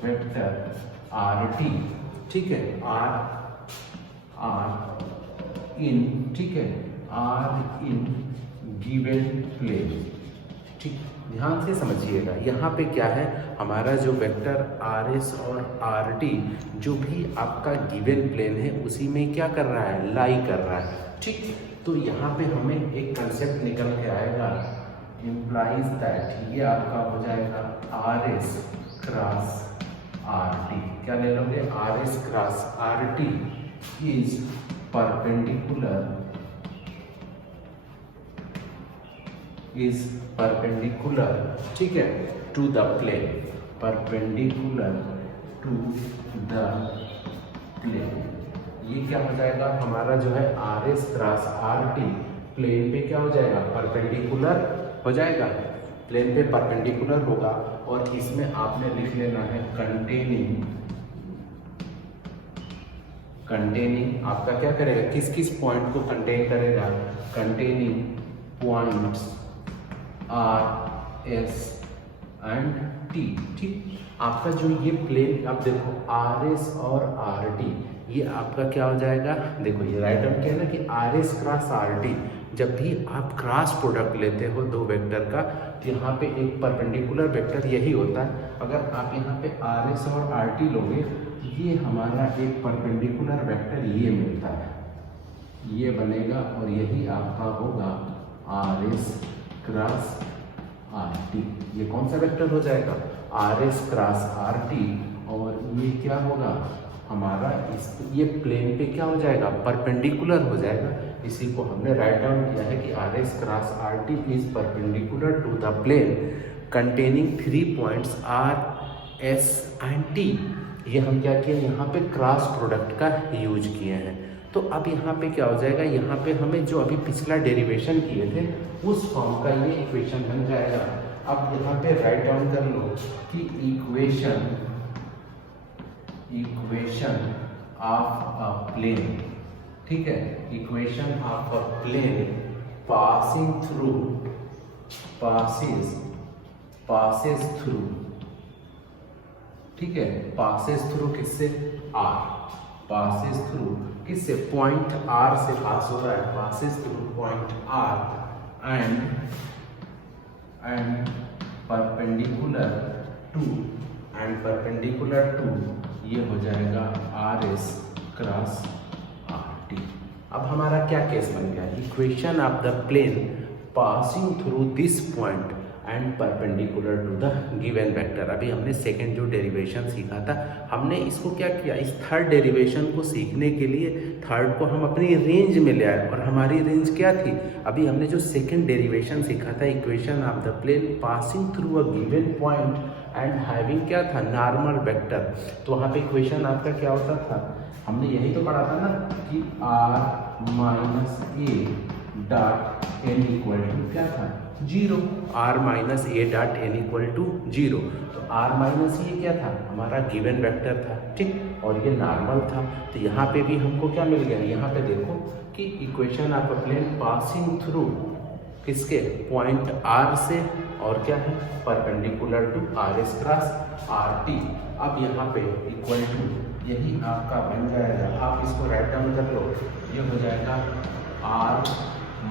vector RT, ठीक है, R इन, ठीक है, R इन गिवन प्लेन, ठीक। ध्यान से समझिएगा, यहाँ पे क्या है, हमारा जो वेक्टर RS और RT जो भी आपका गिवन प्लेन है उसी में क्या कर रहा है, लाई कर रहा है, ठीक। तो यहाँ पे हमें एक कंसेप्ट निकल के आएगा, इम्प्लाइज दैट, ये आपका हो जाएगा RS क्रॉस RT, क्या ले लोगे, RS cross RT is perpendicular ठीक है, to the plane, perpendicular to the plane, ये क्या हो जाएगा हमारा जो है RS क्रॉस RT प्लेन पे क्या हो जाएगा, परपेंडिकुलर हो जाएगा, प्लेन पे परपेंडिकुलर होगा, और इसमें आपने लिख लेना है कंटेनिंग आपका क्या करेगा, किस किस पॉइंट को कंटेन करेगा, containing points R S and T, ठीक। आपका जो ये प्लेन, अब देखो RS और RT, ये आपका क्या हो जाएगा, देखो ये राइट डाउन किया ना कि RS क्रॉस RT, जब भी आप क्रॉस प्रोडक्ट लेते हो दो वेक्टर का, यहाँ पे एक परपेंडिकुलर वेक्टर यही होता है, अगर आप यहाँ पे RS और RT लोगे, ये हमारा एक परपेंडिकुलर वेक्टर ये मिलता है, ये बनेगा, और यही आपका होगा RS क्रॉस RT, ये कौन सा वेक्टर हो जाएगा, RS क्रॉस RT, और ये क्या होगा हमारा, इस ये प्लेन पे क्या हो जाएगा, परपेंडिकुलर हो जाएगा, इसी को हमने राइट डाउन किया है कि RS cross RT is perpendicular to the plane containing 3 points R S and T। ये हम क्या किए, यहाँ पे क्रॉस प्रोडक्ट का यूज किए हैं, तो अब यहाँ पे क्या हो जाएगा, यहाँ पे हमें जो अभी पिछला डेरिवेशन किए थे उस फॉर्म का ये इक्वेशन बन जाएगा। अब यहाँ पे राइट डाउन कर लो कि इक्वेशन ऑफ अ प्लेन, ठीक है, equation of a plane passing through passes through, ठीक है, passes थ्रू किससे, R, passes थ्रू किससे, पॉइंट R से पास हो रहा है, passes through point R and perpendicular to ये हो जाएगा RS क्रॉस RT। अब हमारा क्या केस बन गया, equation of the plane passing through this point and perpendicular to the given vector. अभी हमने सेकंड जो डेरिवेशन सीखा था, हमने इसको क्या किया, इस थर्ड डेरिवेशन को सीखने के लिए थर्ड को हम अपनी रेंज में ले आए, और हमारी रेंज क्या थी, अभी हमने जो सेकंड डेरिवेशन सीखा था, equation of the plane passing through a given point and having क्या था, नॉर्मल वेक्टर। तो वहाँ पे इक्वेशन आपका क्या होता था, हमने यही तो पढ़ा था ना कि R - A dot N equal to क्या था, 0। R minus A dot N equal to 0। तो आर माइनस ये क्या था, हमारा गिवन वेक्टर था, ठीक, और ये नॉर्मल था। तो यहाँ पे भी हमको क्या मिल गया, यहाँ पे देखो कि equation of a plane passing through किसके, पॉइंट आर से, और क्या है, perpendicular to R S cross R T. अब यहाँ पे इक्वल टू यही आपका बन जाएगा, आप इसको राइट डाउन कर लो, ये हो जाएगा आर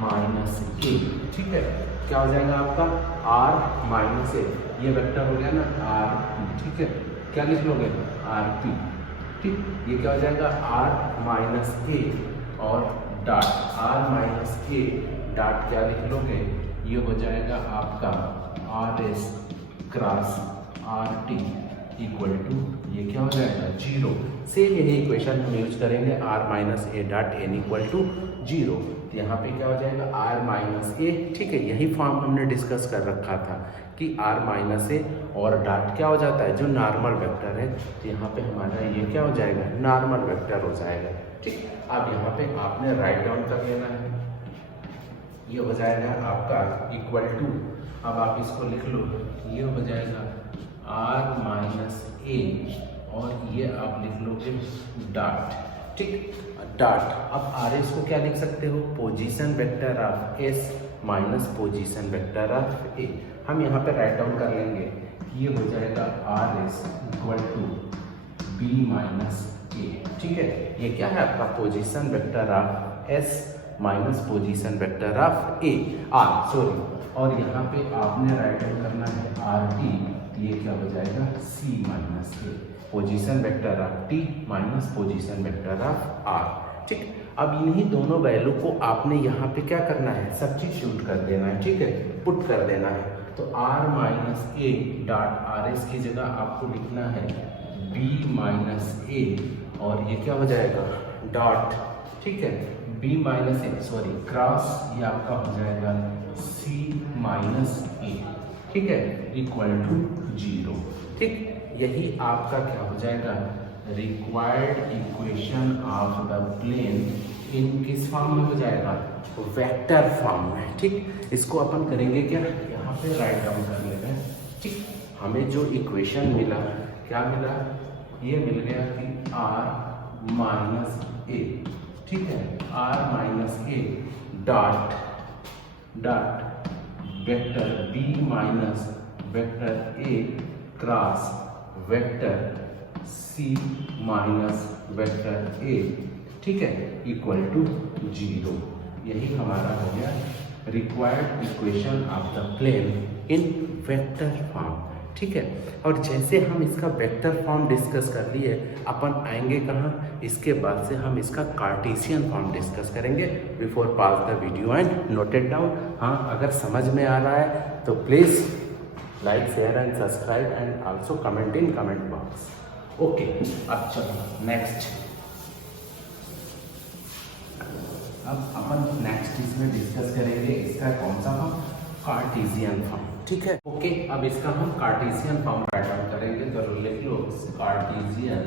माइनस ए, ठीक है, क्या हो जाएगा आपका आर माइनस ए, ये वेक्टर हो गया ना आर, ठीक है, क्या लिख लोगे आर पी, ठीक, ये क्या हो जाएगा आर माइनस ए और dot R minus A dot क्या लिख लोगे, ये हो जाएगा आपका R S cross R T equal to ये क्या हो जाएगा 0। सेम यही इक्वेशन हम यूज करेंगे R minus A dot N equal to 0। तो यहाँ पे क्या हो जाएगा आर माइनस ए, ठीक है, यही फॉर्म हमने डिस्कस कर रखा था कि आर माइनस ए और डॉट क्या हो जाता है जो नॉर्मल वेक्टर है, तो यहाँ पे हमारा ये क्या हो जाएगा नॉर्मल वेक्टर हो जाएगा, ठीक। अब यहाँ पे आपने राइट डाउन कर लेना है, ये हो जाएगा आपका इक्वल टू, अब आप इसको लिख लो, ये हो जाएगा आर माइनस ए और ये आप लिख लोगे डॉट, ठीक, डॉट। अब आर एस को क्या लिख सकते हो, position vector of S minus position vector of A. हम यहाँ पे राइट डाउन कर लेंगे, ये हो जाएगा R S equal to B minus A, ठीक है, ये क्या है आपका position vector of S minus position vector of A R, sorry, और यहाँ पे आपने राइट डाउन करना है आर टी, तो ये क्या हो जाएगा C minus A, position vector of T minus position vector of R, ठीक। अब इन्हीं दोनों वैल्यू को आपने यहाँ पे क्या करना है, सब्स्टिट्यूट कर देना है, ठीक है, पुट कर देना है। तो R minus A dot R S की जगह आपको लिखना है बी माइनस ए और ये क्या हो जाएगा डॉट, ठीक है, बी माइनस ए सॉरी क्रॉस ये आपका हो जाएगा सी माइनस ए, ठीक है, इक्वल टू 0, ठीक। यही आपका क्या हो जाएगा required equation of the plane in किस फॉर्म में हो जाएगा, वेक्टर फॉर्म में, ठीक। इसको अपन करेंगे क्या, यहाँ पे राइट डाउन कर लेते हैं, ठीक। हमें जो इक्वेशन मिला, क्या मिला, ये मिल गया कि आर माइनस ए, ठीक है, R minus A dot dot vector B minus vector A cross vector C minus vector A, ठीक है, इक्वल टू 0। यही हमारा हो गया required equation of the plane in vector form, ठीक है। और जैसे हम इसका वेक्टर फॉर्म डिस्कस कर लिए, अपन आएंगे कहाँ, इसके बाद से हम इसका कार्टेशियन फॉर्म डिस्कस करेंगे। Before pass the video and note it down. हाँ, अगर समझ में आ रहा है तो please like share and subscribe and also comment in comment box. Okay, अब चलो नेक्स्ट। अब अपन नेक्स्ट इसमें डिस्कस करेंगे इसका कौन सा फॉर्म, कार्टेशियन फॉर्म, ठीक है। ओके, अब इसका हम कार्टेशियन फॉर्म राइट डाउन करेंगे, तो लिख लो कार्टेशियन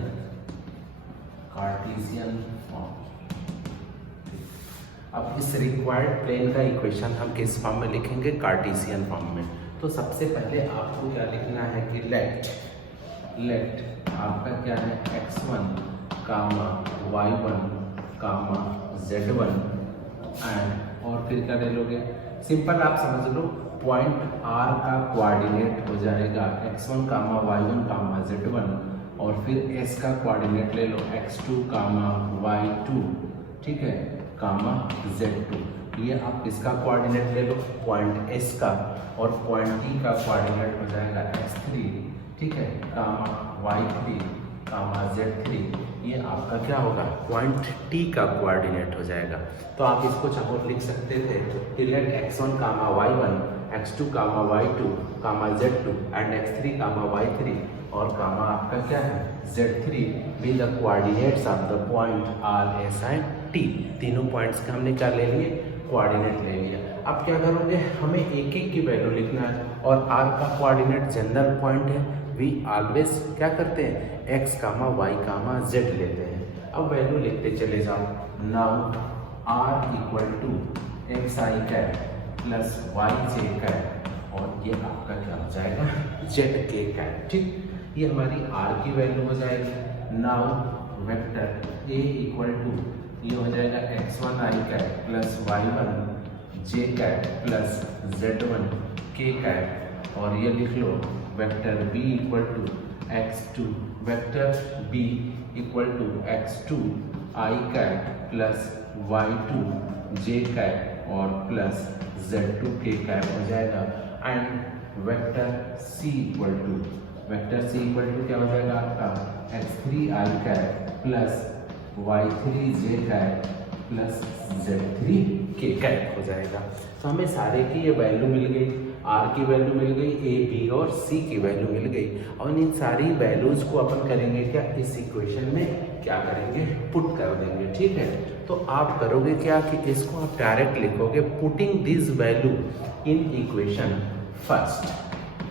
फॉर्म। अब इस रिक्वायर्ड प्लेन का इक्वेशन हम किस फॉर्म में लिखेंगे, कार्टेशियन फॉर्म में। तो सबसे पहले आपको क्या लिखना है कि लेट आपका क्या है x1 comma y1 comma z1 and, और फिर क्या ले लोगे, सिंपल आप समझ लो, पॉइंट R का कोऑर्डिनेट हो जाएगा x1 कामा y1 कामा z1 और फिर S का कोऑर्डिनेट ले लो x2 कामा y2, ठीक है, कामा z2। ये आप किसका कोऑर्डिनेट ले लो, पॉइंट S का, और पॉइंट T का कोऑर्डिनेट हो जाएगा x3, ठीक है, कामा y3 कामा z3। ये आपका क्या होगा, पॉइंट T का कोऑर्डिनेट हो जाएगा। तो आप इसको चाहो लिख सकते थे कि late x1 comma y1 x2 comma y2 comma z2 and x3 comma y3 और कामा आपका क्या है z3 be the coordinates of the point R S and T। तीनों पॉइंट्स का हमने क्या ले लिए, कोऑर्डिनेट ले लिया। अब क्या करोगे, हमें एक एक की वैल्यू लिखना है, और R का कोऑर्डिनेट जनरल पॉइंट है, वी ऑलवेज क्या करते हैं x कामा y कामा z लेते हैं। अब वैल्यू लिखते चले जाओ। Now R equal to x I cap plus Y J cap और ये आपका क्या हो जाएगा जेड के कैप। ठीक, ये हमारी आर की वैल्यू हो जाएगी। Now vector A equal to ये हो जाएगा x1 I cap plus y1 J cap plus z1 K cap और ये लिख लो vector b equal to x2 vector b equal to x2 I cap plus y2 J cap और plus z2 K cap हो जाएगा। And vector c equal to क्या हो जाएगा आपका x3 I cap plus y3 J cap plus z3 K cap हो जाएगा। तो हमें सारे की ये वैल्यू मिल गई, r की वैल्यू मिल गई, a b और c की वैल्यू मिल गई और इन सारी वैल्यूज को अपन करेंगे क्या इस इक्वेशन में क्या करेंगे पुट कर देंगे। ठीक है, तो आप करोगे क्या कि इसको आप डायरेक्ट लिखोगे putting this value in equation first.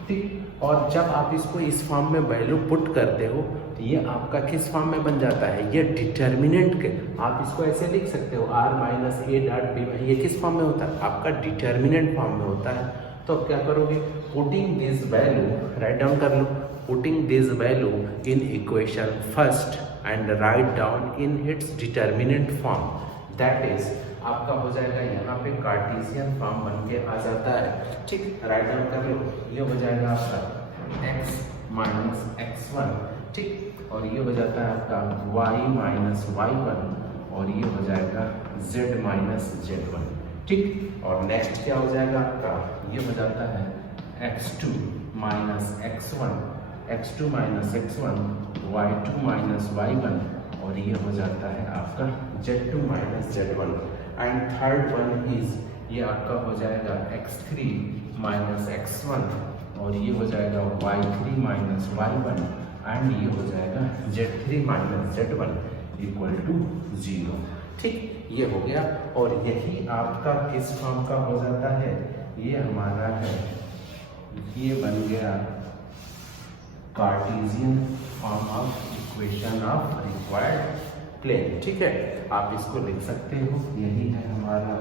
ठीक, और जब आप इसको इस फॉर्म में वैल्यू पुट करते हो तो ये आपका किस फॉर्म में बन जाता है, ये डिटर्मिनेंट के आप इसको ऐसे लिख सकते हो r minus A dot B. ये किस फॉर्म में होता है आपका डिटर्मिनेंट फॉर्म में होता है। तो क्या करोगे putting this value write down कर लो, putting this value in equation first and write down in its determinant form, that is आपका हो जाएगा यहाँ पे कार्टेशियन फॉर्म बन के आ जाता है। ठीक, राइट डाउन कर लो, ये हो जाएगा आपका x माइनस x1। ठीक, और ये हो जाता है आपका y माइनस y1 और ये हो जाएगा z माइनस z1। ठीक, और नेक्स्ट क्या हो जाएगा आपका, ये हो जाता है x2 minus x1 minus x1 y2 minus y1 और ये हो जाता है आपका z2 minus z1। And third one is ये आपका हो जाएगा x3 माइनस x1 और ये हो जाएगा y3 माइनस y1 एंड ये हो जाएगा z3 minus z1 equal to 0। ठीक, ये हो गया और यही आपका किस फॉर्म का हो जाता है, ये हमारा है, ये बन गया cartesian form of equation of required plane. ठीक है, आप इसको लिख सकते हो, यही है हमारा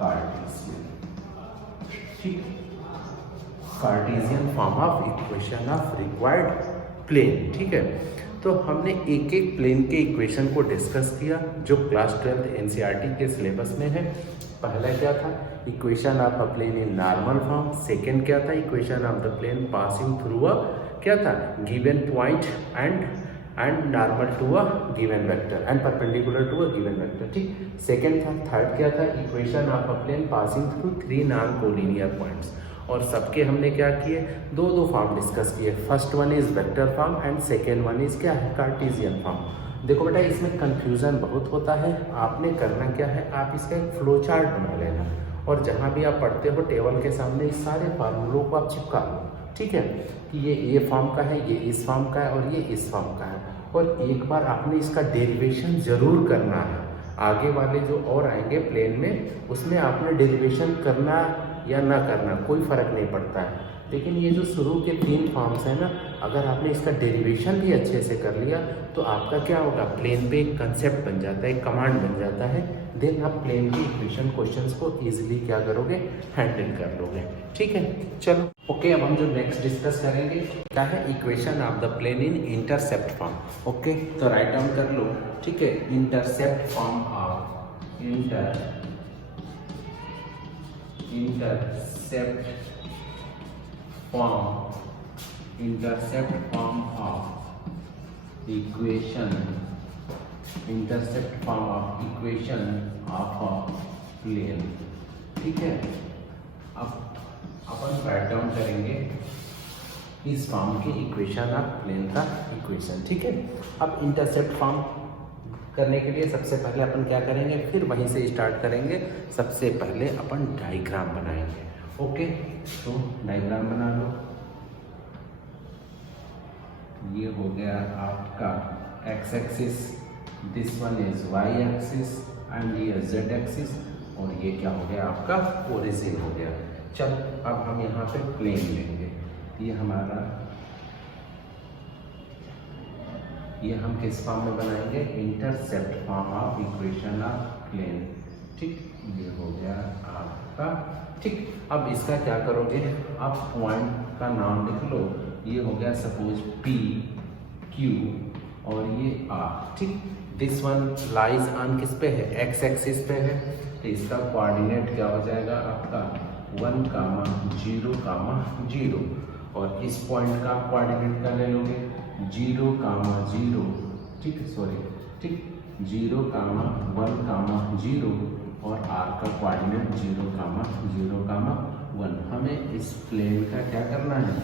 कार्टेशियन। ठीक, cartesian form of equation of required plane. ठीक है, तो हमने एक एक प्लेन के इक्वेशन को डिस्कस किया जो क्लास 12 एनसीईआरटी के सिलेबस में है। पहला क्या था, equation of a plane in normal form. Second क्या था, equation of the plane passing through a क्या था given point and normal to a given vector and perpendicular to a given vector. ठीक, सेकेंड था, थर्ड क्या था, equation of a plane passing through 3 non collinear points. और सबके हमने क्या किए, दो फॉर्म डिस्कस किए। First one is vector form and second one is क्या है कार्टेशियन फॉर्म। देखो बेटा इसमें कंफ्यूजन बहुत होता है, आपने करना क्या है, आप इसका एक फ्लो चार्ट बना लेना और जहाँ भी आप पढ़ते हो टेबल के सामने इस सारे फार्मूलों को आप चिपका लो। ठीक है, कि ये फॉर्म का है, ये इस फॉर्म का है और ये इस फॉर्म का है। और एक बार आपने इसका डेरिवेशन ज़रूर करना है, आगे वाले जो और आएंगे प्लेन में उसमें आपने डेरिवेशन करना या ना करना कोई फ़र्क नहीं पड़ता है, लेकिन ये जो शुरू के 3 फॉर्म्स हैं ना, अगर आपने इसका डेरिवेशन भी अच्छे से कर लिया तो आपका क्या होगा, प्लेन पे एक कंसेप्ट बन जाता है, एक कमांड बन जाता है। देन आप प्लेन के इक्वेशन क्वेश्चंस को इजीली क्या करोगे, हैंडल कर लोगे। ठीक है, चलो ओके। अब हम जो नेक्स्ट डिस्कस करेंगे क्या है, equation of the plane in intercept form. Okay, तो राइट डाउन कर लो। ठीक है, intercept form of intercept form of equation of a plane. ठीक है, अब अपन राइट डाउन करेंगे इस फॉर्म के इक्वेशन ऑफ प्लेन का इक्वेशन। ठीक है, अब इंटरसेप्ट फॉर्म करने के लिए सबसे पहले अपन क्या करेंगे, फिर वहीं से स्टार्ट करेंगे। सबसे पहले अपन डायग्राम बनाएंगे। ओके, तो डायग्राम बना लो। ये हो गया आपका X axis, this one is Y axis and ये जेड एक्सिस और ये क्या हो गया आपका ओरिजिन हो गया। चल अब हम यहाँ पे प्लेन लेंगे। ये हमारा, ये हम किस फॉर्म में बनाएंगे, intercept form of equation of plane. ठीक, ये हो गया आपका ठीक। अब इसका क्या करोगे, आप पॉइंट का नाम लिख लो, ये हो गया सपोज P Q और ये R, ठीक। दिस वन लाइज ऑन किस पे है, एक्स एक्सिस पे है, तो इसका कोऑर्डिनेट क्या हो जाएगा आपका 1, 0, 0। और इस पॉइंट का आप कोऑर्डिनेट का ले लोगे 0, 0, ठीक, सॉरी, ठीक, 0, 1, 0 और R का कोऑर्डिनेट 0, 0, 1। हमें इस प्लेन का क्या करना है,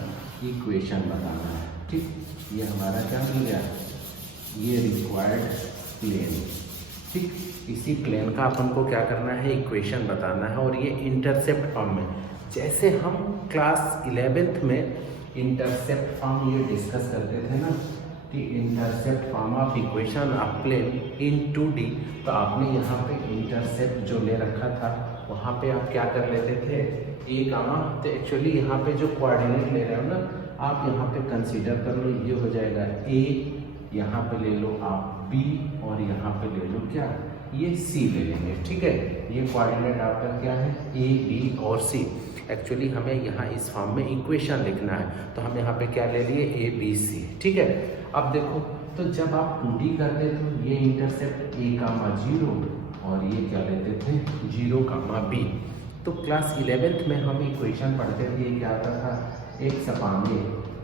इक्वेशन बताना है, ठीक। ये हमारा क्या मिल गया, ये रिक्वायर्ड प्लेन, ठीक। इसी प्लेन का अपन को क्या करना है, इक्वेशन बताना है, और ये इंटरसेप्ट फॉर्म में, जैसे हम क्लास 11th में इंटरसेप्ट फॉर्म ये डिस्कस करते थे ना, कि intercept form of equation of plane in 2D, तो आपने यहाँ पे इंटरसेप्ट जो ले रखा था वहाँ पे आप क्या कर लेते थे, ए कामा, तो एक्चुअली यहाँ पे जो कोऑर्डिनेट ले रहे हो ना, आप यहाँ पे कंसीडर कर लो, ये हो जाएगा ए, यहाँ पे ले लो आप बी, और यहाँ पे ले लो क्या, ये सी ले लेंगे, ठीक है। ये कोऑर्डिनेट आपका क्या है, ए बी और सी। एक्चुअली हमें यहाँ इस फॉर्म में इक्वेशन लिखना है, तो हम यहाँ पे क्या ले लिए, ए बी सी, ठीक है। अब देखो, तो जब आप 2D करते थे, ये इंटरसेप्ट ए कामा 0 और ये क्या लेते थे 0 कामा बी। तो क्लास 11th में हम इक्वेशन पढ़ते थे, ये क्या आता था, x upon a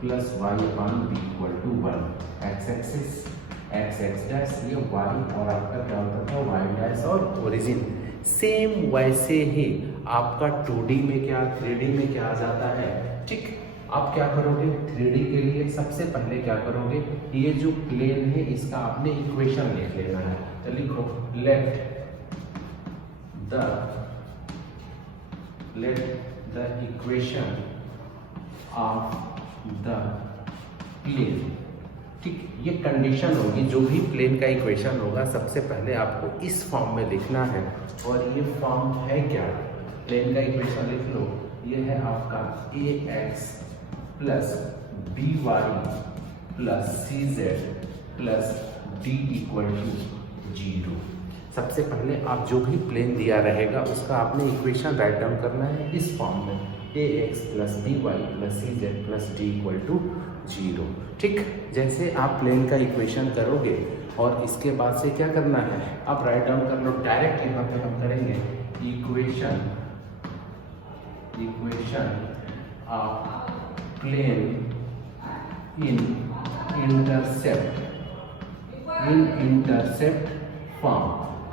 plus y upon b equal to 1, x axis x x dash, ये वाई और आपका क्या होता था, वाई डैश और ओरिजिन। सेम वैसे ही आपका 2D में क्या, 3D में क्या आ जाता है, ठीक। आप क्या करोगे, 3D के लिए सबसे पहले क्या करोगे, ये जो प्लेन है इसका आपने इक्वेशन लिख लेना है, तो लिखो let the equation of the plane, ठीक। ये कंडीशन होगी, जो भी प्लेन का इक्वेशन होगा सबसे पहले आपको इस फॉर्म में लिखना है, और ये फॉर्म है क्या, प्लेन का इक्वेशन लिख लो, ये है आपका A X plus B Y plus C Z plus D equal to 0। सबसे पहले आप जो भी प्लेन दिया रहेगा उसका आपने इक्वेशन राइट डाउन करना है इस फॉर्म में, A X plus B Y plus C Z plus D equal to 0, ठीक। जैसे आप प्लेन का इक्वेशन करोगे और इसके बाद से क्या करना है, आप राइट डाउन कर लो, डायरेक्ट यहाँ पे हम करेंगे equation of plane in intercept form.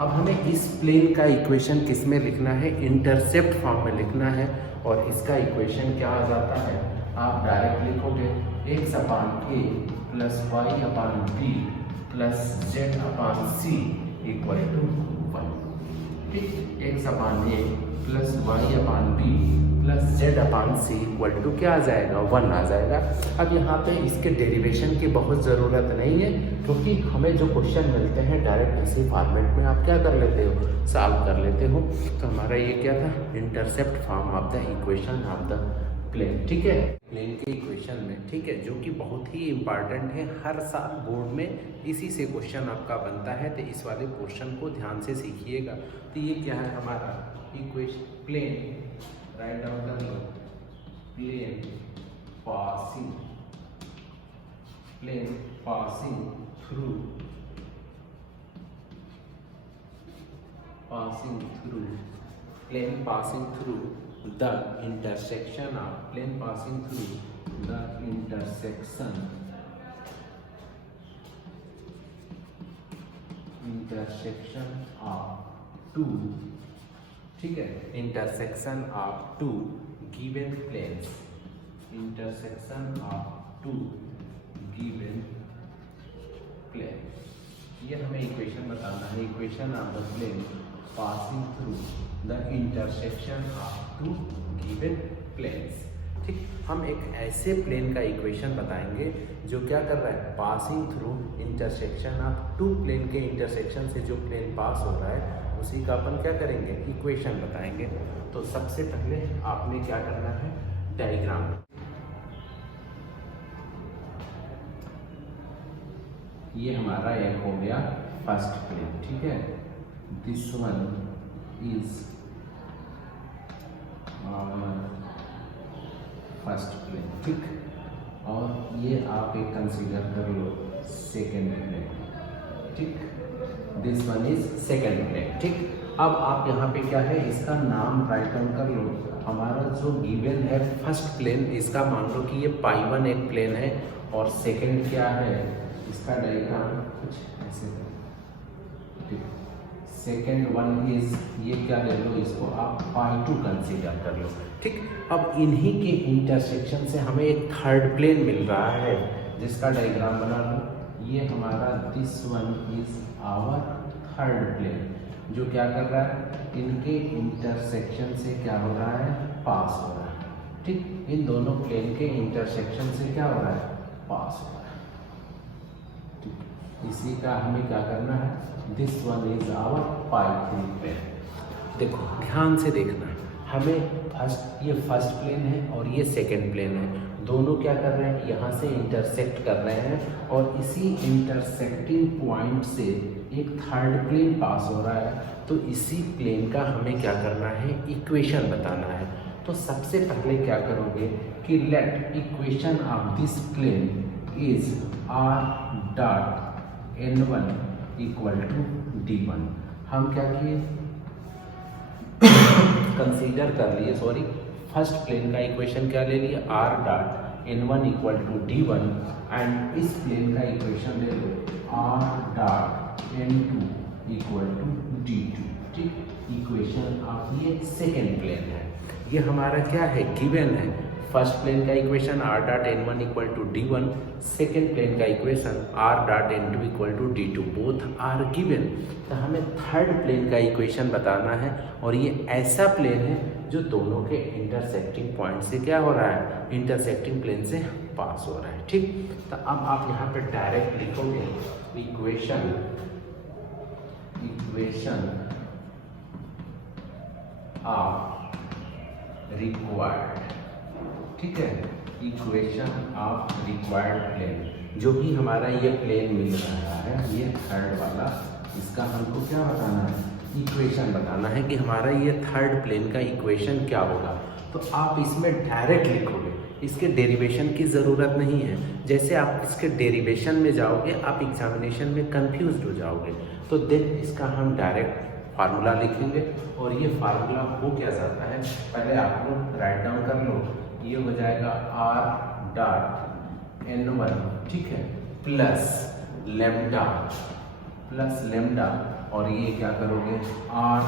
अब हमें इस प्लेन का इक्वेशन किस में लिखना है, इंटरसेप्ट फॉर्म में लिखना है, और इसका इक्वेशन क्या आ जाता है, आप डायरेक्ट लिखोगे x upon a plus y upon b plus z upon c equal to 1, ठीक। X upon a plus y upon b plus z upon c equal to क्या आ जाएगा, 1 आ जाएगा। अब यहाँ पे इसके डेरिवेशन की बहुत ज़रूरत नहीं है, क्योंकि हमें जो क्वेश्चन मिलते हैं डायरेक्ट इसी फॉर्मेट में आप क्या कर लेते हो, सॉल्व कर लेते हो। तो हमारा ये क्या था, intercept form of the equation of the plane, ठीक है, प्लेन के इक्वेशन में, ठीक है, जो कि बहुत ही इंपॉर्टेंट है, हर साल बोर्ड में इसी से क्वेश्चन आपका बनता है, तो इस वाले पोर्शन को ध्यान से सीखिएगा। तो ये क्या है हमारा इक्वेशन, प्लेन राइट डाउन कर लो, plane passing through plane passing through the intersection of plane passing through the intersection of two, ठीक है, intersection of two given planes, intersection of two given planes, ये हमें इक्वेशन बताना है, equation of the plane passing through the intersection of two given planes, ठीक। हम एक ऐसे प्लेन का इक्वेशन बताएंगे जो क्या कर रहा है, passing through intersection of two plane के इंटरसेक्शन से जो प्लेन पास हो रहा है उसी का अपन क्या करेंगे, इक्वेशन बताएंगे। तो सबसे पहले आपने क्या करना है, डायग्राम, ये हमारा एक हो गया फर्स्ट प्लेन, ठीक है, this one is first plane, ठीक। और ये आप एक कंसीडर कर लो सेकेंड प्लेन, ठीक। This one is second plane, ठीक। अब आप यहाँ पे क्या है, इसका नाम राइट डाउन कर लो। हमारा जो गिवन है फर्स्ट प्लेन, इसका मान लो कि ये पाई1 एक प्लेन है और सेकेंड क्या है, इसका डायग्राम कुछ ऐसे, ठीक। सेकेंड वन इज, ये क्या ले लो, इसको आप पाई2 कंसीडर कर लो, ठीक। अब इन्हीं के इंटरसेक्शन से हमें एक थर्ड प्लेन मिल रहा है जिसका डायग्राम बना लो। ये हमारा this one is our third plane, जो क्या कर रहा है, इनके इंटरसेक्शन से क्या हो रहा है, पास हो रहा है, ठीक। इन दोनों प्लेन के इंटरसेक्शन से क्या हो रहा है, पास हो रहा है, ठीक। इसी का हमें क्या करना है, दिस वन इज आवर पाई3 प्लेन। देखो ध्यान से देखना, हमें ये फर्स्ट प्लेन है और ये सेकंड प्लेन है, दोनों क्या कर रहे हैं, यहाँ से इंटरसेक्ट कर रहे हैं और इसी इंटरसेक्टिंग पॉइंट से एक थर्ड प्लेन पास हो रहा है। तो इसी प्लेन का हमें क्या करना है, इक्वेशन बताना है। तो सबसे पहले क्या करोगे कि let equation of this plane is r dot n1 equal to d1। हम क्या किए, कंसीडर कर लिए, सॉरी, फर्स्ट प्लेन का इक्वेशन क्या ले लिया, r dot n1 equal to d1 and इस प्लेन का इक्वेशन ले लो r dot n2 equal to d2, ठीक। इक्वेशन ऑफ ये सेकेंड प्लेन है, ये हमारा क्या है, गिवन है। फर्स्ट प्लेन का equation r dot n1 equal to d1, second plane का equation r dot n2 equal to d2, both are given. तो हमें थर्ड प्लेन का इक्वेशन बताना है और ये ऐसा प्लेन है जो दोनों के इंटरसेक्टिंग पॉइंट से क्या हो रहा है, इंटरसेक्टिंग प्लेन से पास हो रहा है, ठीक। तो अब आप यहाँ पे डायरेक्ट लिखोगे इक्वेशन ऑफ रिक्वायर्ड, ठीक है, इक्वेशन ऑफ रिक्वायर्ड प्लेन। जो भी हमारा ये प्लेन मिल रहा है, ये थर्ड वाला, इसका हमको क्या बताना है, इक्वेशन बताना है कि हमारा ये थर्ड प्लेन का इक्वेशन क्या होगा। तो आप इसमें डायरेक्ट लिखोगे, इसके डेरिवेशन की ज़रूरत नहीं है। जैसे आप इसके डेरिवेशन में जाओगे आप एग्जामिनेशन में कंफ्यूज हो जाओगे। तो देख, इसका हम डायरेक्ट फार्मूला लिखेंगे और ये फार्मूला हो क्या जाता है, पहले आप लोग राइट डाउन कर लो। ये हो जाएगा r डॉट n1, ठीक है, प्लस लेमडा और ये क्या करोगे r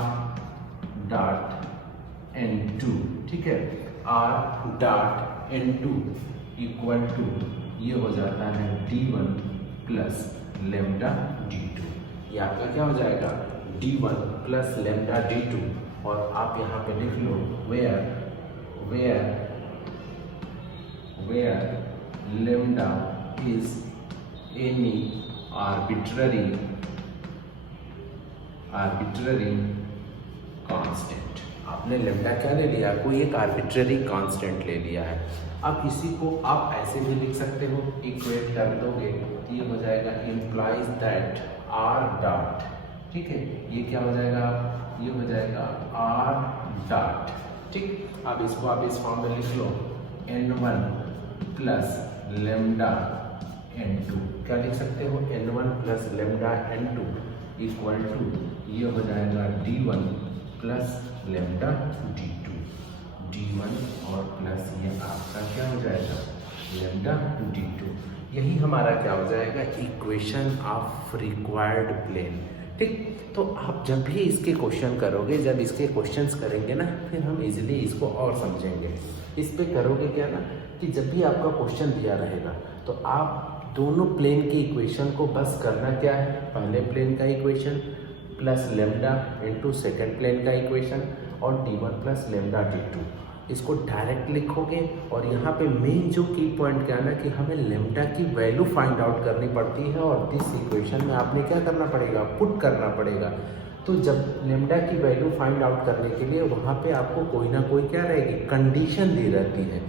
डॉट n2, ठीक है, r dot n2 equal to ये हो जाता है d1 प्लस लेमडा d2। ये आपका क्या हो जाएगा, d1 प्लस लेमडा d2। और आप यहाँ पे लिख लो where lambda is any arbitrary constant. आपने लेमडा क्या ले लिया, कोई एक आर्बिट्ररी कांस्टेंट ले लिया है। अब इसी को आप ऐसे भी लिख सकते हो, इक्वेट कर दोगे तो ये हो जाएगा इम्प्लाइज दैट r डॉट, ठीक है, ये क्या हो जाएगा, ये हो जाएगा r डॉट, ठीक। अब इसको आप इस फॉर्म में लिख लो n1 प्लस लेमडा n2, क्या लिख सकते हो, n1 plus lambda n2 equal to ये हो जाएगा d1 plus lambda d2, d1 और प्लस ये आपका क्या हो जाएगा, लेमडा d2। यही हमारा क्या हो जाएगा, इक्वेशन ऑफ रिक्वायर्ड प्लेन, ठीक। तो आप जब भी इसके क्वेश्चन करोगे, जब इसके क्वेश्चंस करेंगे ना, फिर हम इजीली इसको और समझेंगे। इस पे करोगे क्या ना, कि जब भी आपका क्वेश्चन दिया रहेगा तो आप दोनों प्लेन के इक्वेशन को बस करना क्या है, पहले प्लेन का equation plus lambda into second plane का इक्वेशन और d1 प्लस लेमडा d2, इसको डायरेक्ट लिखोगे। और यहाँ पे मेन जो की पॉइंट क्या है ना, कि हमें लेमडा की वैल्यू फाइंड आउट करनी पड़ती है और दिस इक्वेशन में आपने क्या करना पड़ेगा, पुट करना पड़ेगा। तो जब लेमडा की वैल्यू फाइंड आउट करने के लिए वहाँ पे आपको कोई ना कोई क्या रहेगी, कंडीशन दी रहती है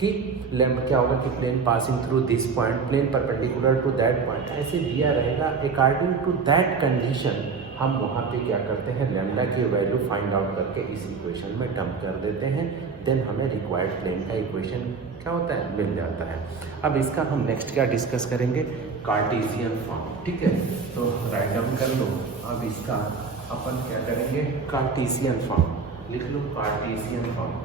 कि लेमडा क्या होगा, कि plane passing through this point, plane perpendicular to that point, ऐसे दिया रहेगा। अकॉर्डिंग टू दैट कंडीशन हम वहाँ पे क्या करते हैं, लेमडा की वैल्यू फाइंड आउट करके इस इक्वेशन में डंप कर देते हैं। देन हमें रिक्वायर्ड प्लेन का इक्वेशन क्या होता है, मिल जाता है। अब इसका हम नेक्स्ट क्या डिस्कस करेंगे, कार्टेशियन फॉर्म। ठीक है, तो राइट डाउन कर लो। अब इसका अपन क्या करेंगे, कार्टेशियन फॉर्म लिख लो, कार्टेशियन फॉर्म।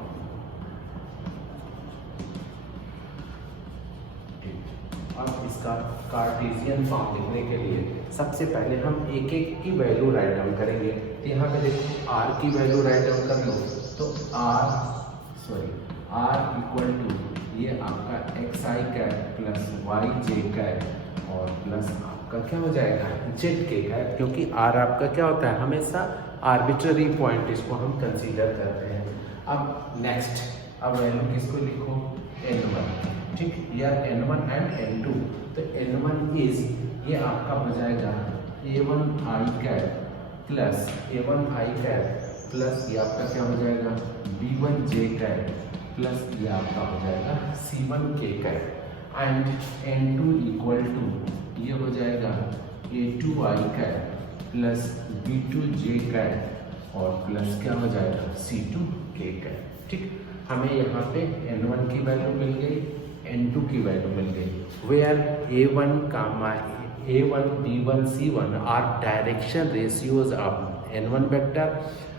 अब इसका कार्टेशियन फॉर्म लिखने के लिए सबसे पहले हम एक एक की वैल्यू राइट डाउन करेंगे। तो यहाँ पे देखो आर की वैल्यू राइट डाउन कर लो, तो आर इक्वल टू ये आपका एक्स आई कैप प्लस वाई जे कैप और प्लस आपका क्या हो जाएगा, जेड के कैप, क्योंकि आर आपका क्या होता है, हमेशा आर्बिट्ररी पॉइंट इसको हम कंसीडर करते हैं। अब नेक्स्ट, अब वैल्यू किसको लिखो, n1, ठीक, या n1 एंड n2। तो n1 इज ये आपका हो जाएगा a1 आई कैप प्लस a1 आई कैप प्लस ये आपका क्या हो जाएगा b1 जे कैप प्लस ये आपका हो जाएगा c1 के cap and n2 equal to ये हो जाएगा a2 आई कैप प्लस b2 जे कैप और प्लस क्या हो जाएगा c2 के कैप। ठीक, हमें यहाँ पे n1 की वैल्यू मिल गई, n2 की वैल्यू मिल गई, where a1 a1 b1 c1 are direction ratios of n1 vector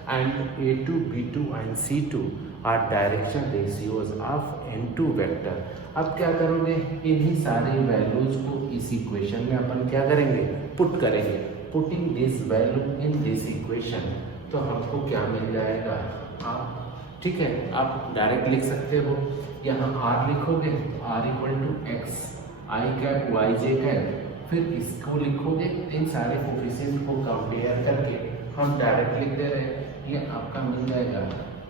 and a2 b2 and c2 are direction ratios of n2 vector. अब क्या करोगे, इन्हीं सारे वैल्यूज को इस इक्वेशन में अपन क्या करेंगे, पुट करेंगे। Putting this value in this equation, तो हमको क्या मिल जाएगा, आप ठीक है, आप डायरेक्ट लिख सकते हो। यहाँ r लिखोगे, r equal to x I cap y J cap, फिर इसको लिखोगे, इन सारे कोफिशिएंट को कंपेयर करके हम डायरेक्ट लिख दे रहे हैं। ये आपका मिल जाएगा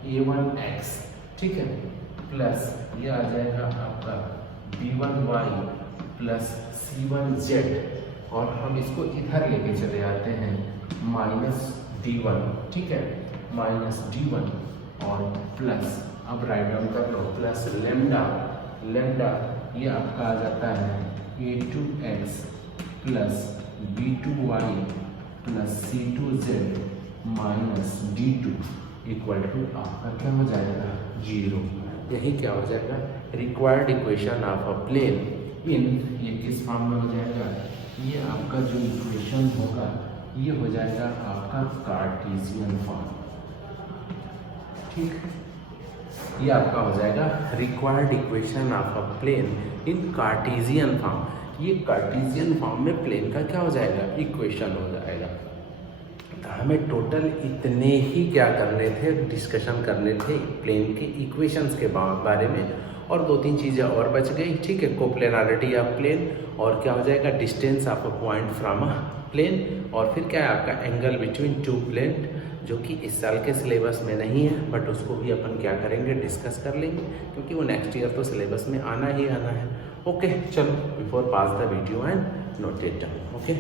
a1x, ठीक है, प्लस ये आ जाएगा आपका b1y प्लस c1z, और हम इसको इधर लेके चले आते हैं माइनस d1, ठीक है, माइनस d1 और प्लस, अब राइट डाउन कर लो, प्लस लेमडा, लेमडा ये आपका आ जाता है a2x plus b2y plus c2z minus d2 equal to आपका क्या हो जाएगा 0। यही क्या हो जाएगा, required equation of a plane in, ये किस फॉर्म में हो जाएगा, ये आपका जो इक्वेशन होगा ये हो जाएगा आपका कार्टेशियन फॉर्म। ठीक, ये आपका हो जाएगा required equation of a plane in Cartesian form. ये कार्टेशियन फॉर्म में प्लेन का क्या हो जाएगा, इक्वेशन हो जाएगा। तो हमें टोटल इतने ही क्या करने थे, डिस्कशन करने थे प्लेन के इक्वेशंस के बारे में, और दो तीन चीज़ें और बच गई। ठीक है, कोप्लेनारिटी ऑफ प्लेन, और क्या हो जाएगा distance of a point from a plane, और फिर क्या है आपका एंगल बिटवीन टू प्लेन, जो कि इस साल के सिलेबस में नहीं है, बट उसको भी अपन क्या करेंगे, डिस्कस कर लेंगे, क्योंकि वो नेक्स्ट ईयर तो सिलेबस में आना ही आना है। ओके, चलो before pass the video and note it down. Okay.